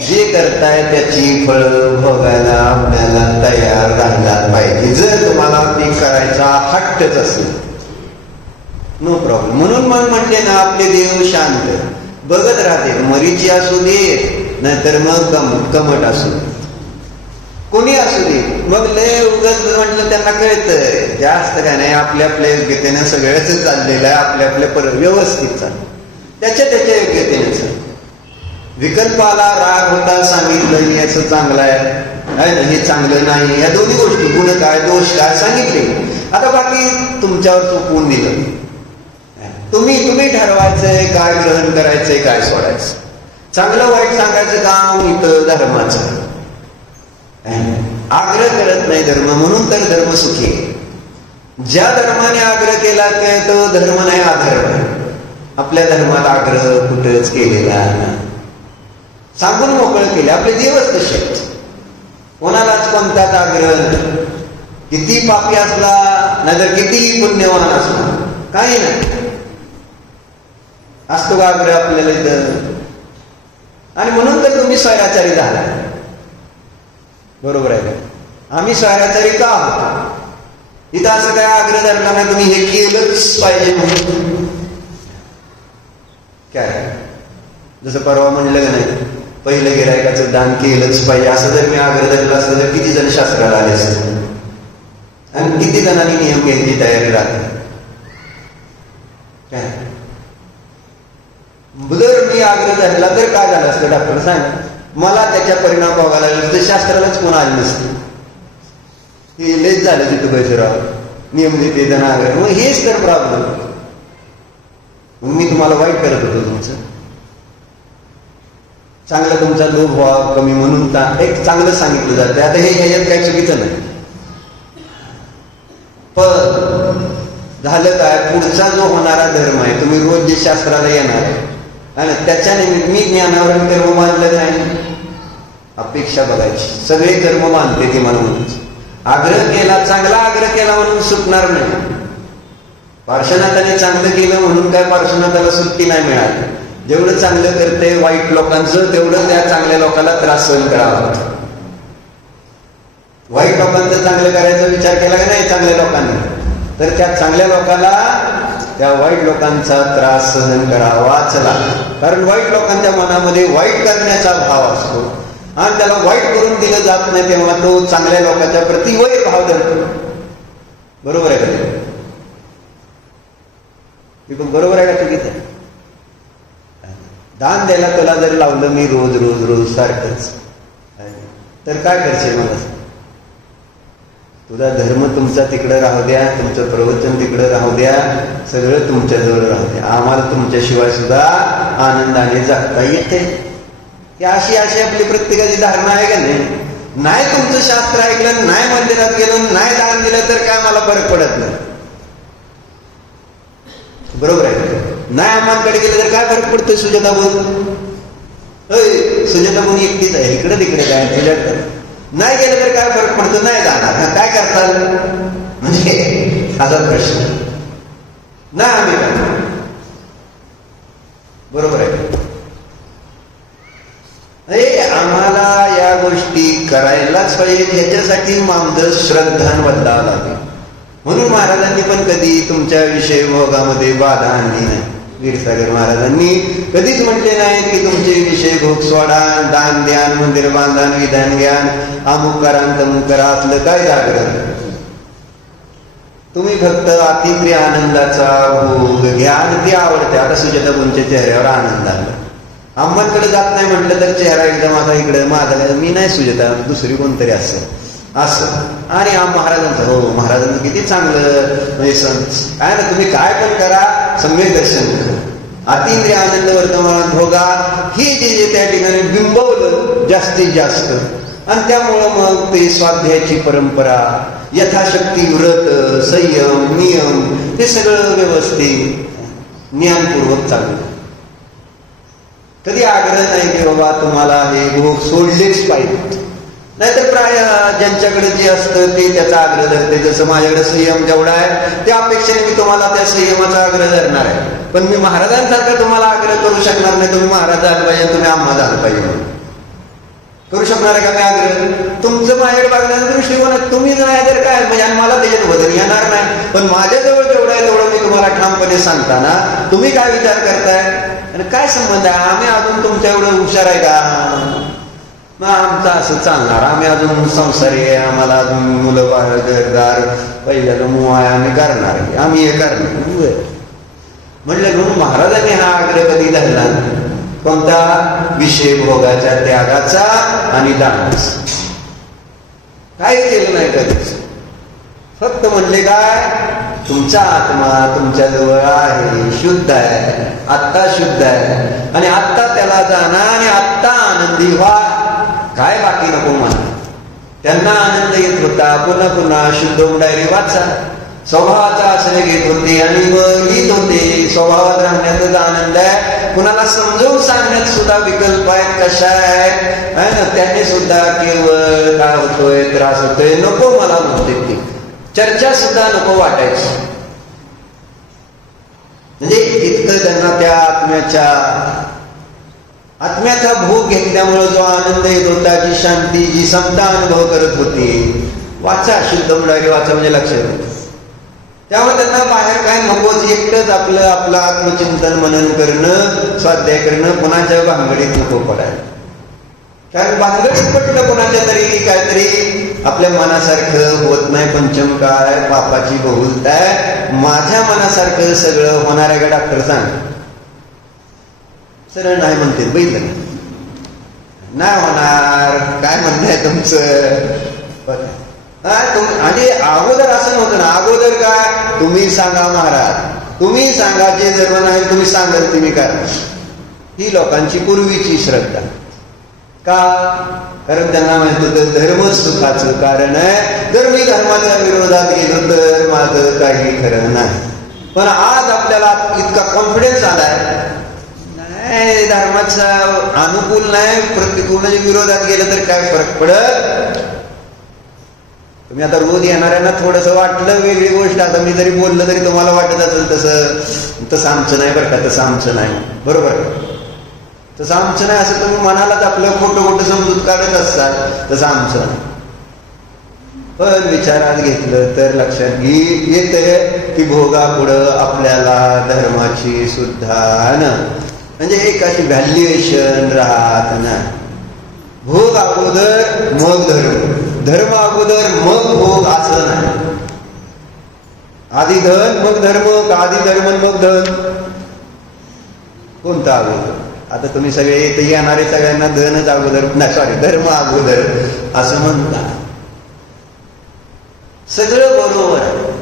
जे करताय त्याची फळ भोगायला आपल्याला तयार राहिला पाहिजे. जर तुम्हाला ते करायचा हट्टच असेल, नो प्रॉब्लेम. म्हणून मग म्हटले ना, आपले देव शांत बघत राहते. मरीची असू दे, नाहीतर मग कमट असू दे, कोणी असू दे. मग लय उगाच म्हटलं त्यांना कळतंय, जास्त काय नाही, आपल्या आपल्या योग्यतेनं सगळ्याच चाललेलं आहे, आपल्या आपल्या व्यवस्थित चाललं, त्याच्या योग्यतेनं चाललं. विकल्पाला राग होता, सांगितलं याचं चांगलं आहे ना, हे चांगलं नाही, या दोन्ही गोष्टी, गुण काय दोष काय सांगितले. आता बाकी तुमच्यावर चुकवून दिलं. तुम्ही ठरवायचंय काय ग्रहण करायचंय, काय सोडायचं. चांगलं वाईट सांगायचं काम इथं धर्माचं. आग्रह करत नाही धर्म, म्हणून तर धर्म सुखी आहे. ज्या धर्माने आग्रह केला काय तो धर्म नाही, अधर्म आहे. आपल्या धर्माला आग्रह कुठेच केलेला नाही, सांगून मोकळ केले. आपले देवच तसे, कोणालाच कोणताच आग्रह नाही. किती पापी असला नाहीतर किती पुण्यवान असला, काही नाही. असतो का आग्रह आपल्याला इथं? आणि म्हणून तर तुम्ही स्वैराचारी झाला, बरोबर आहे का? आम्ही स्वैराचारी का आहोत? इथं असं काय आग्रह धरला नाही तुम्ही हे केलंच पाहिजे म्हणून. काय जसं परवा म्हणलं का नाही, पहिलं गिरायकाचं दान केलंच पाहिजे, असं जर मी आग्रह धरला असं तर किती जण शास्त्राला आले असते आणि किती जणांनी नियम घ्यायची तयारी राहते. काय जर मी आग्रह धरला तर काय झालं असतं? डॉक्टर सांग मला त्याच्या परिणाम बघायला लागले तर शास्त्रालाच कोण आले नसते. हे लेच झालं तिथं बैसराव नियम घेते जण आग्रह. मग हेच तर प्रॉब्लेम. मग मी तुम्हाला वाईट करत होतो तुमचं. चांगलं तुमचा लोभ व्हावा कमी म्हणून एक चांगलं सांगितलं जातं. आता हे ह्याच्यात काही चुकीचं नाही. पण झालं काय, पुढचा जो होणारा धर्म आहे, तुम्ही रोज जे शास्त्राला येणार आहे आणि त्याच्याने मी ज्ञानावर कर्म मानलं नाही, अपेक्षा बघायची. सगळे कर्म मानते ते म्हणून आग्रह केला, चांगला आग्रह केला म्हणून सुटणार नाही. पार्श्वनाथाने चांगलं केलं म्हणून काय पार्श्वनाथाला सुट्टी नाही मिळाली. जेवढं चांगलं करते वाईट लोकांचं तेवढं त्या चांगल्या लोकांना त्रास सहन करावा. वाईट लोकांचं चांगलं करायचा विचार केला का नाही चांगल्या लोकांनी, तर त्या चांगल्या लोकांना त्या वाईट लोकांचा त्रास सहन करावाच लागतो. कारण वाईट लोकांच्या मनामध्ये वाईट करण्याचा भाव असतो आणि त्याला वाईट करून दिलं जात नाही, तेव्हा तो चांगल्या लोकांच्या प्रति वैर भाव धरतो. बरोबर आहे का? बरोबर आहे का? चुकीचं आहे? दान द्यायला तुला जर लावलं मी रोज रोज रोज सारखंच, तर काय करशील मला? तुझा धर्म तुमचा तिकडं राहू द्या, तुमचं प्रवचन तिकडं राहू द्या, सगळं तुमच्याजवळ राहू द्या. आम्हाला तुमच्याशिवाय सुद्धा आनंदाने जगता येते. अशी आपली प्रत्येकाची धारणा आहे का नाही? नाही तुमचं शास्त्र ऐकलं, नाही मंदिरात गेलं, नाही दान दिलं तर काय मला फरक पडत नाही. बरोबर आहे? नाही अम्मांकडे गेलं तर काय फरक पडतोय? सुजाता बोल, सुजाता म्हणून एकटीच आहे, इकडे तिकडे काय तुझ्याकडे नाही गेलं तर काय फरक पडतो? नाही जाणार, काय करताल म्हणजे असा प्रश्न नाही. आम्ही काय बरोबर आहे? आम्हाला या गोष्टी करायलाच पाहिजे. ह्याच्यासाठी मामद श्रद्धान बदलावं लागेल. म्हणून महाराजांनी पण कधी तुमच्या विषय भोगामध्ये बाधा आणली नाही. क्षीरसागर महाराजांनी कधीच म्हटले नाही की तुमचे विषय भोग सोडा, दान द्यान, मंदिर बांधान, विधान घ्यान, अमुक करा तमुक करा, असलं काय जागरण. तुम्ही फक्त अतिप्रिय आनंदाचा भोग घ्या आणि ते आवडते. आता सुजाता गुंच्या चेहऱ्यावर आनंद आला. अम्मांकडे जात नाही म्हटलं तर चेहरा एकदम आता इकडे माझा, मी नाही सुजाता, दुसरी कोणतरी असं आणि महाराजांचं, हो महाराजांचं किती चांगलं म्हणजे संत काय ना. तुम्ही काय पण करा, सम्यक दर्शन करा, अतिंद्रिय आनंद वर्तमान भोगा, हे जे त्या ठिकाणी बिंबवलं जास्तीत जास्त. आणि त्यामुळं मग ते स्वाध्यायाची परंपरा, यथाशक्ती व्रत, संयम, नियम, हे सगळं व्यवस्थित ज्ञानपूर्वक चालू. कधी आग्रह नाही की बाबा तुम्हाला हे भोग सोडलेच पाहिजे. नाहीतर प्राय ज्यांच्याकडे जे असतं ते त्याचा आग्रह धरते. जसं माझ्याकडे संयम जेवढा आहे त्या अपेक्षेने मी तुम्हाला त्या संयमाचा आग्रह धरणार आहे. पण मी महाराजांसारखा तुम्हाला आग्रह करू शकणार नाही. तुम्ही महाराज झालं पाहिजे, तुम्ही आम्हा झालं पाहिजे म्हणून करू शकणार आहे का मी आग्रह? तुमचं माझ्याकडे बघण्याचा दृष्टिकोन आहे. तुम्ही नाही तर काय म्हणजे मला त्याच्यात बदल येणार नाही. पण माझ्याजवळ जेवढं आहे तेवढं मी तुम्हाला ठामपणे सांगताना तुम्ही काय विचार करताय आणि काय संबंध आहे? आम्ही अजून तुमच्या एवढं हुशार आहे का? मग आमचं असं चालणार, आम्ही अजून संसारी आहे, आम्हाला अजून मुलं बाळ घरदार पहिल्याला मुळ आहे, आम्ही करणार आहे, आम्ही हे करणार म्हटलं. म्हणून महाराजांनी हा आग्रह कधी धरला? कोणता? विषय भोगाच्या त्यागाचा आणि दानाचा. काय केलं नाही कधीच. फक्त म्हणले काय, तुमचा आत्मा तुमच्याजवळ आहे, शुद्ध आहे, आत्ता शुद्ध आहे आणि आत्ता त्याला जाणा आणि आत्ता आनंदी व्हा. काय बाकी नको म्हणा. त्यांना आनंद येत होता. पुन्हा पुन्हा शुद्ध डायरी वाचा, स्वभावाचा आश्रय घेत होते आणि लिहित होते. स्वभावात राहण्याचाच आनंद आहे. कुणाला समजावून सांगण्यात सुद्धा विकल्प आहेत, कशा आहेत ना. त्यांनी सुद्धा केवळ काय होतोय, त्रास होतोय, नको मला म्हणते ती चर्चा सुद्धा नको वाटायची. म्हणजे इतकं त्यांना त्या आत्म्याचा भोग घेतल्यामुळे जो आनंद येत होता, जी शांती, जी समता अनुभव करत होती. वाचा, शुद्ध डायरी वाचा म्हणजे लक्षात येत. त्यामुळे त्यांना बाहेर काय नकोच, एकटंच आपलं आत्मचिंतन मनन करणं, स्वाध्याय करणं, कुणाच्या भानगडीत नको पडायला. कारण भानगडीत पडलं कुणाच्या तरी काहीतरी आपल्या मनासारखं होत नाही. पंचम काय पापाची बहुलता आहे. माझ्या मनासारखं सगळं होणार आहे का? डॉक्टर सांग. सरळ नाही म्हणते, बघितलं नाही होणार. काय म्हणताय तुमचं? आणि अगोदर असं नव्हतं ना. अगोदर काय, तुम्ही सांगा महाराज, तुम्ही सांगा, जे धर्म नाही तुम्ही सांगाल तुम्ही करा. ही लोकांची पूर्वीची श्रद्धा. का? कारण त्यांना माहित होतं धर्मच सुखाचं कारण आहे. जर मी धर्माच्या विरोधात गेलो तर माझं काही खरं नाही. पण आज आपल्याला इतका कॉन्फिडन्स आलाय, नाही धर्माचा अनुकूल नाही, प्रतिकूलच्या विरोधात गेलं तर काय फरक पडत. तुम्ही आता रोज येणाऱ्यांना थोडंसं वाटलं वेगळी गोष्ट, आता मी जरी बोललं तरी तुम्हाला वाटत असेल तसं आमचं नाही बरं का, तसं आमचं नाही, बरोबर तसं आमचं नाही असं तुम्ही मनालाच आपलं खोटं समजूत काढत असतात, तसं आमचं नाही. पण विचारात घेतलं तर लक्षात येते की भोगापुढं आपल्याला धर्माची सुद्धा म्हणजे एक अशी व्हॅल्युएशन राहत नाही. भोग अगोदर मग धर्म, धर्म अगोदर मग भोग असं नाही. आधी धन मग धर्म, आधी धर्म मग धन, कोणता अगोदर? आता तुम्ही सगळे इथे येणारे सगळ्यांना धनच अगोदर नाही, सॉरी धर्म अगोदर असं म्हणता. सगळं बरोबर आहे,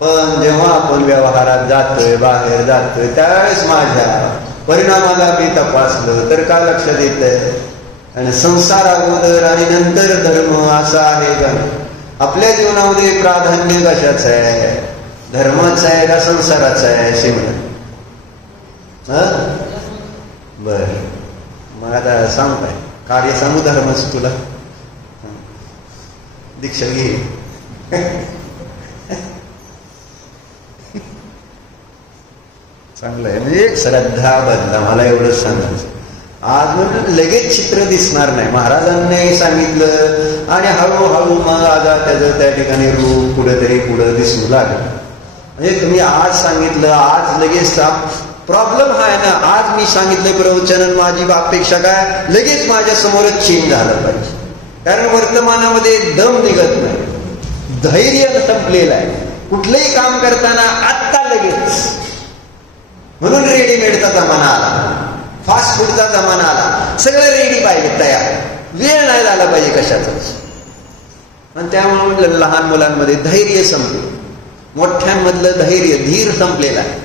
पण जेव्हा आपण व्यवहारात जातोय, बाहेर जातोय, त्यावेळेस माझ्या परिणामाला मी तपासलं तर काय लक्षात येतंय? आणि संसार अगोदर आणि नंतर धर्म असं आहे का? आपल्या जीवनामध्ये प्राधान्य कशाचं आहे? धर्माचं आहे का संसाराचं आहे? असे म्हणत बर, मग आता सांग काय कार्य सांगू धर्माचं तुला? दीक्षा घे. चांगलं आहे, म्हणजे श्रद्धा बदला, मला एवढंच सांगायचं. आज म्हणजे लगेच चित्र दिसणार नाही. महाराजांनी सांगितलं आणि हळूहळू मग आता त्याचं त्या ठिकाणी रूप पुढं दिसू लागलं. म्हणजे तुम्ही आज सांगितलं, आज लगेच प्रॉब्लेम हा आहे ना, आज मी सांगितलं प्रवचन, माझी अपेक्षा काय लगेच माझ्या समोरच चेंज झालं पाहिजे. कारण वर्तमानामध्ये दम निघत नाही, धैर्य संपलेलं आहे. कुठलंही काम करताना आत्ता लगेच, म्हणून रेडीमेडचा जमाना आला, फास्ट फूडचा जमाना आला, सगळं रेडी पाहिजे, तयार, वेळ नाही झाला पाहिजे कशाचाच. आणि त्यामुळे लहान मुलांमध्ये धैर्य संपले, मोठ्यांमधलं धैर्य धीर संपलेला आहे.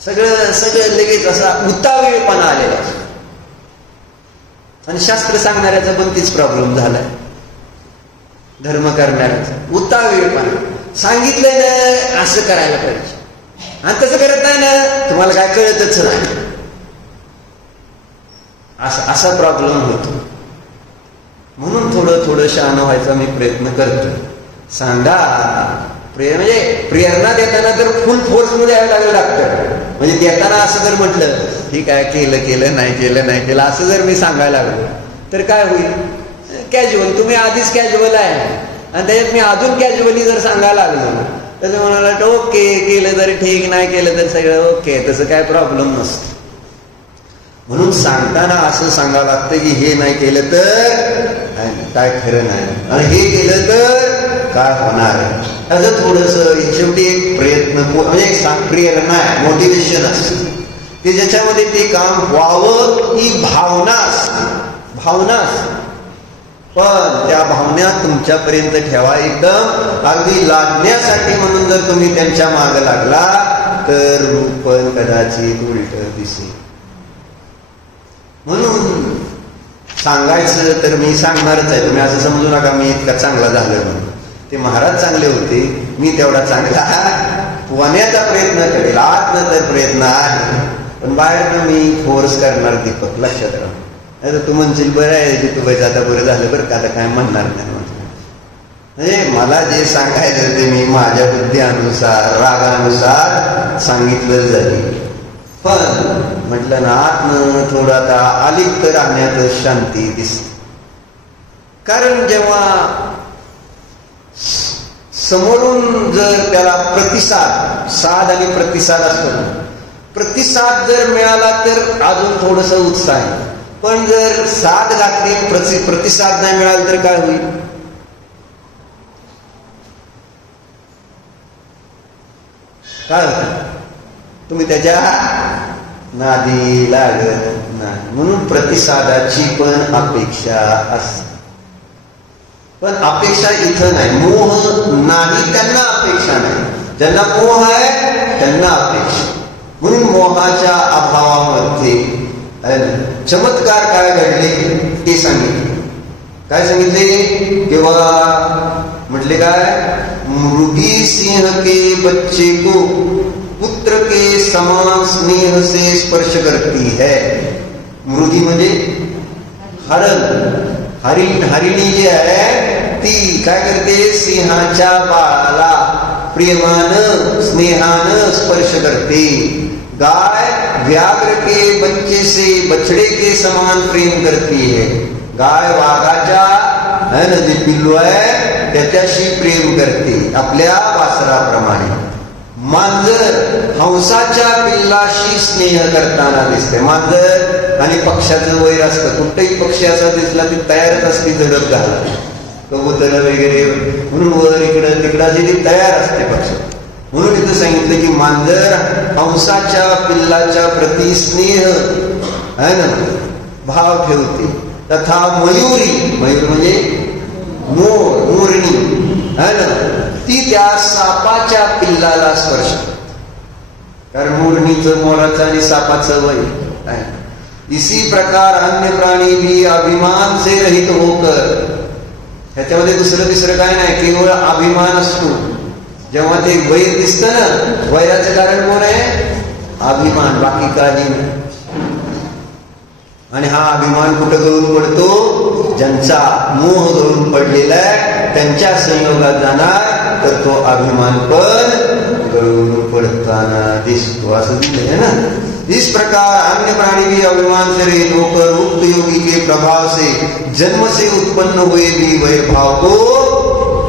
सगळं लगेच असा उतावीळपणा आलेला. आणि शास्त्र सांगणाऱ्याचा पण तीच प्रॉब्लेम झालाय, धर्म करणाऱ्याचा उतावीळपणा. सांगितलंय ना असं करायला पाहिजे आणि तसं करत नाही ना, तुम्हाला काय कळतच नाही, असा प्रॉब्लेम होतो. म्हणून थोडं शहाणं व्हायचा मी प्रयत्न करतो. सांगा म्हणजे प्रेरणा देताना तर फुल फोर्समध्ये द्यावं लागतं. म्हणजे देताना असं जर म्हटलं ठीक आहे, केलं नाही केलं असं जर मी सांगायला लागलो तर काय होईल? कॅज्युअल, तुम्ही आधीच कॅज्युअल आहे आणि त्याच्यात मी अजून कॅज्युअली जर सांगायला लागलो तर म्हणाला ओके, केलं तरी ठीक, नाही केलं तर सगळं ओके, तसं काय प्रॉब्लेम नसतो. म्हणून सांगताना असं सांगावं लागतं की हे नाही केलं तर काय खरं नाही, आणि हे केलं तर काय होणार आहे. असं थोडंसं शेवटी एक प्रयत्न म्हणजे एक प्रेरणा आहे, मोटिवेशन असतं की ज्याच्यामध्ये ते काम व्हावं ही भावना पण त्या भावना तुमच्यापर्यंत ठेवा एकदम अगदी लागण्यासाठी. म्हणून जर तुम्ही त्यांच्या मागे लागला तर रूप कदाचित उलट दिसेल. म्हणून सांगायचं तर मी सांगणारच आहे, तुम्ही असं समजू नका मी इतका चांगला झालो म्हणून. ते महाराज चांगले होते, मी तेवढा चांगला होण्याचा प्रयत्न करेल. आतनं तर प्रयत्न आहे, पण बाहेरनं मी फोर्स करणार. दीपक लक्षात राहा. आता तू म्हणशील बरं आहे की तू आता बरं झालं बरं का, आता काय म्हणणार नाही. म्हणजे मला जे सांगायचं ते मी माझ्या बुद्धीनुसार रागानुसार सांगितलं जाईल. पण म्हटलं ना आतनं थोडं आता अलिप्त राहण्यात शांती दिसते. कारण जेव्हा समोरून जर त्याला साध आणि प्रतिसाद असतो, प्रतिसाद जर मिळाला तर अजून थोडस उत्साह आहे. पण जर साथ घातली प्रतिसाद नाही मिळाला तर काय होईल? काय होतं? तुम्ही त्याच्या नादी लागत नाही. म्हणून प्रतिसादाची पण अपेक्षा असते. पण अपेक्षा इथं नाही, मोह नाही त्यांना अपेक्षा नाही. ज्यांना मोह आहे त्यांना अपेक्षा. म्हणून मोहाच्या अभावामध्ये चमत्कार काय घडले ते सांगितले. काय सांगितले? किंवा म्हटले काय? मृगी सिंह के बच्चे को पुत्र के समान स्नेह से स्पर्श करती है. मृगी म्हणजे हरिणी जी आहे ती काय करते? सिंहाच्या बाळाला प्रेमानं स्नेहानं स्पर्श करते. गाय व्याघ्र के बच्चे से बछड़े के समान प्रेम करती है. गाय वाघाच्या है ना जे पिल्लू आहे त्याच्याशी प्रेम करते आपल्या वासराप्रमाणे. मांजर हंसाच्या पिल्लाशी स्नेह करताना दिसते. मांजर आणि पक्ष्याचं वैर असतं. कुठेही पक्षी असा दिसला ती तयारच असते झडप घालायला. कबूतर वगैरे म्हणून वर इकडं तिकडं अशी ती तयार असते पक्षी. म्हणून इथं सांगितलं की मांजर हंसाच्या पिल्लाच्या प्रति स्नेह है ना भाव ठेवते. तथा मयुरी, मयूर म्हणजे मोर, मोरणी है ना ती त्या सापाच्या पिल्लाला स्पर्श. कारण मोरणीचं मोराचं आणि सापाचं वय आहे. इसी प्रकार अन्य प्राणी भी अभिमान से रहित होकर, ह्याच्यामध्ये दुसरं काय नाही, केवळ अभिमान असतो. जेव्हा ते वैर दिसतं ना, वैराचं कारण कोण आहे? अभिमान, बाकी काही नाही. आणि हा अभिमान कुठं गळून पडतो? ज्यांचा मोह गळून पडलेला आहे त्यांच्या संयोगात जाणार तर तो अभिमान पण गळून पडताना दिसतो. असं दिलंय ना. इस प्रकार अन्य प्राणी भी अभिमान से रहित होकर उक्त योगी के प्रभाव से जन्म से उत्पन्न हुए भी वैर भाव को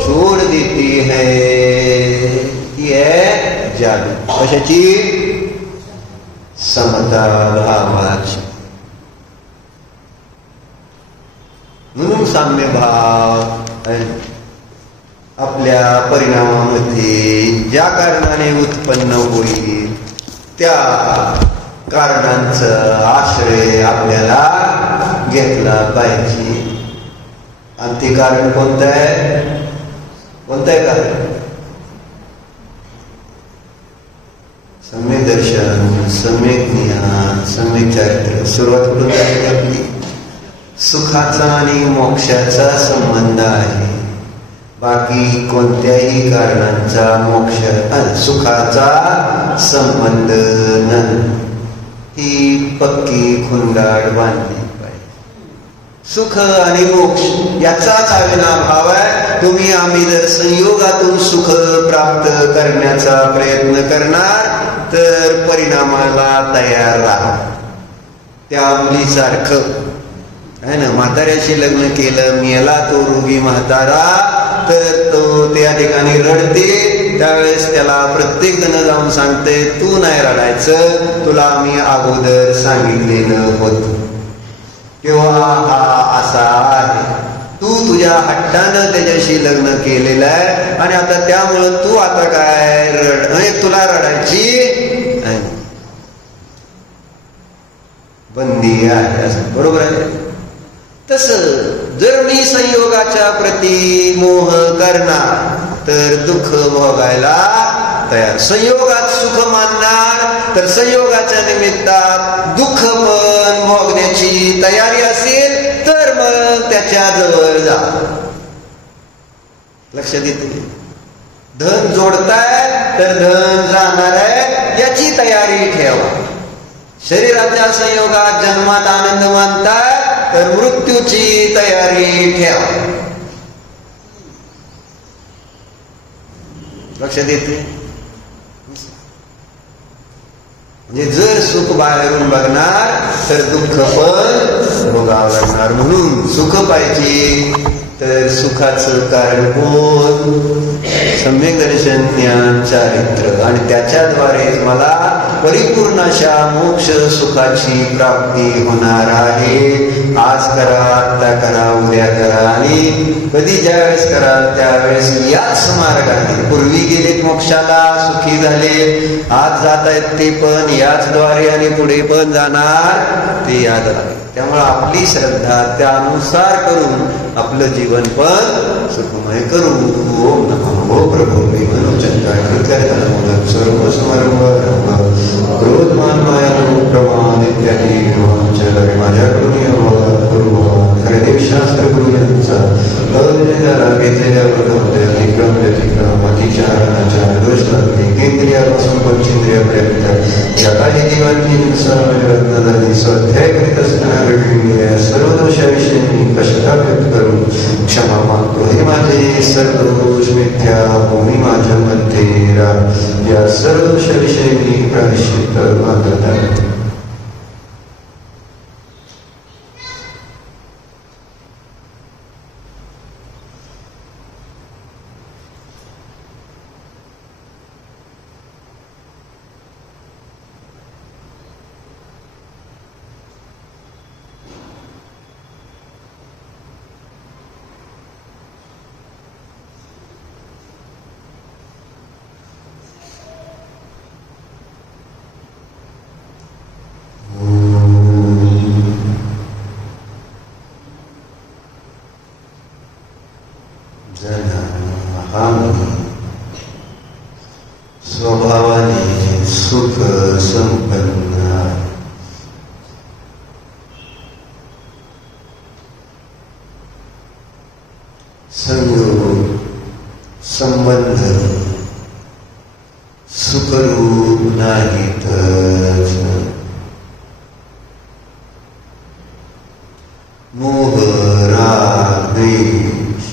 छोड़ देते हैं. ये जादू कशाची? समता भावाची. म्हणून साम्य भाव आपल्या परिणामामध्ये ज्या कारणाने उत्पन्न होईल त्या कारणांचा आश्रय आपल्याला घेतला पाहिजे. आणि ते कारण कोणतं आहे? कोणतं आहे कारण? सम्यक दर्शन, सम्यक ज्ञान, सम्यक चारित्र्य. सुरुवात कुठून झाली आपली? सुखाचा आणि मोक्षाचा संबंध आहे. बाकी कोणत्याही कारणांचा मोक्ष सुखाचा संबंध नाही. ही पक्की खुंडाड बांधली पाहिजे. सुख आणि मोक्ष याचाच अविनाभाव आहे. तुम्ही आम्ही जर संयोगातून सुख प्राप्त करण्याचा प्रयत्न करणार तर परिणामाला तयार राहा. त्या मुलीसारखं है ना, म्हाताऱ्याशी लग्न केलं, मेला तो रोगी म्हातारा, तर तो त्या ठिकाणी रडते. त्यावेळेस त्याला प्रत्येक जण जाऊन सांगते तू नाही रडायचं, तुला आम्ही अगोदर सांगितलेलं होतं. किंवा हा असा आहे, तू तुझ्या हट्टानं त्याच्याशी लग्न केलेलं आहे आणि आता त्यामुळं तू आता काय रड, आणि तुला रडायची बंदी आहे. असं बरोबर आहे. तस जर मी संयोगाच्या प्रती मोह करणार तर दुःख भोगायला तयार. संयोगात सुख मानणार तर संयोगाच्या निमित्तात दुःख पण भोगण्याची तयारी असेल तर मग त्याच्या जवळ जा. लक्षात येते? धन जोडताय तर धन जाणार आहे याची तयारी ठेवा. शरीराच्या संयोगात जन्मात आनंद मानताय तर मृत्यूची तयारी ठेवा. लक्षात येते? म्हणजे जर सुख बाहेरून बघणार तर दुःख पण भोगावं लागणार. म्हणून सुख पाहिजे तर सुखाचं कारण कोण? सम्यक दर्शन, ज्ञान, चारित्र्य. आणि त्याच्याद्वारे मला परिपूर्ण अशा मोक्ष सुखाची प्राप्ती होणार आहे. आज करा, आत्ता करा, उद्या करा आणि कधी ज्यावेळेस कराल त्यावेळेस याच मार्गाने. पूर्वी गेलेत मोक्षाला, सुखी झाले, आज जात आहेत ते पण याचद्वारे आणि पुढे पण जाणार ते याद आहे. त्यामुळे आपली श्रद्धा त्यानुसार करून आपलं जीवन पण सुखमय करू. ओम नमो प्रभो सर्व समारंभ क्रोधमान माया प्रमाण इत्यादी जितेंद्रियापासून पंचेंद्रियापर्यंत या काही जीवांची रत्न झाली स्वाध्याय करीत असताना घडलेल्या सर्व दोषाविषयी मी कष्टा व्यक्त करून क्षमा मागतो. हे माझे सर्व दोष मिथ्या भूमी माझ्या मध्ये या सर्व दोषाविषयी मी प्रायश्चित्त मागत आहे. स्वभावाने सुख संपन्न संयोग संबंध सुखरूप नाहीत, मोह राग द्वेष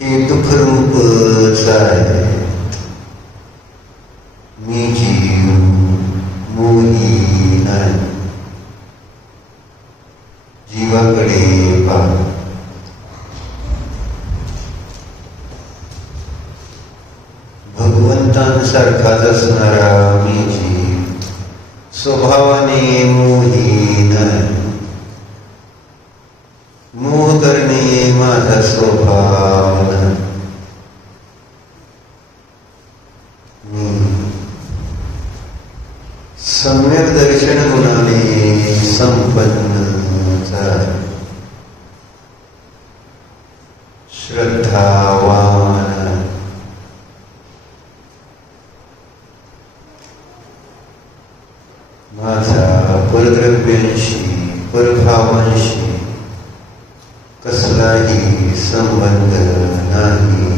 हे दुःखरूपच आहे. मी जीव मोही नाही. जीवाकडे पहा. भगवंतांसारखाच असणारा मी जीव स्वभावाने मोही नाही. मोह करणे माझा स्वभाव नाही. सम्यक दर्शन गुणाने संपन्न श्रद्धावान माझा परद्रव्यांशी परभावांशी कसलाही संबंध नाही.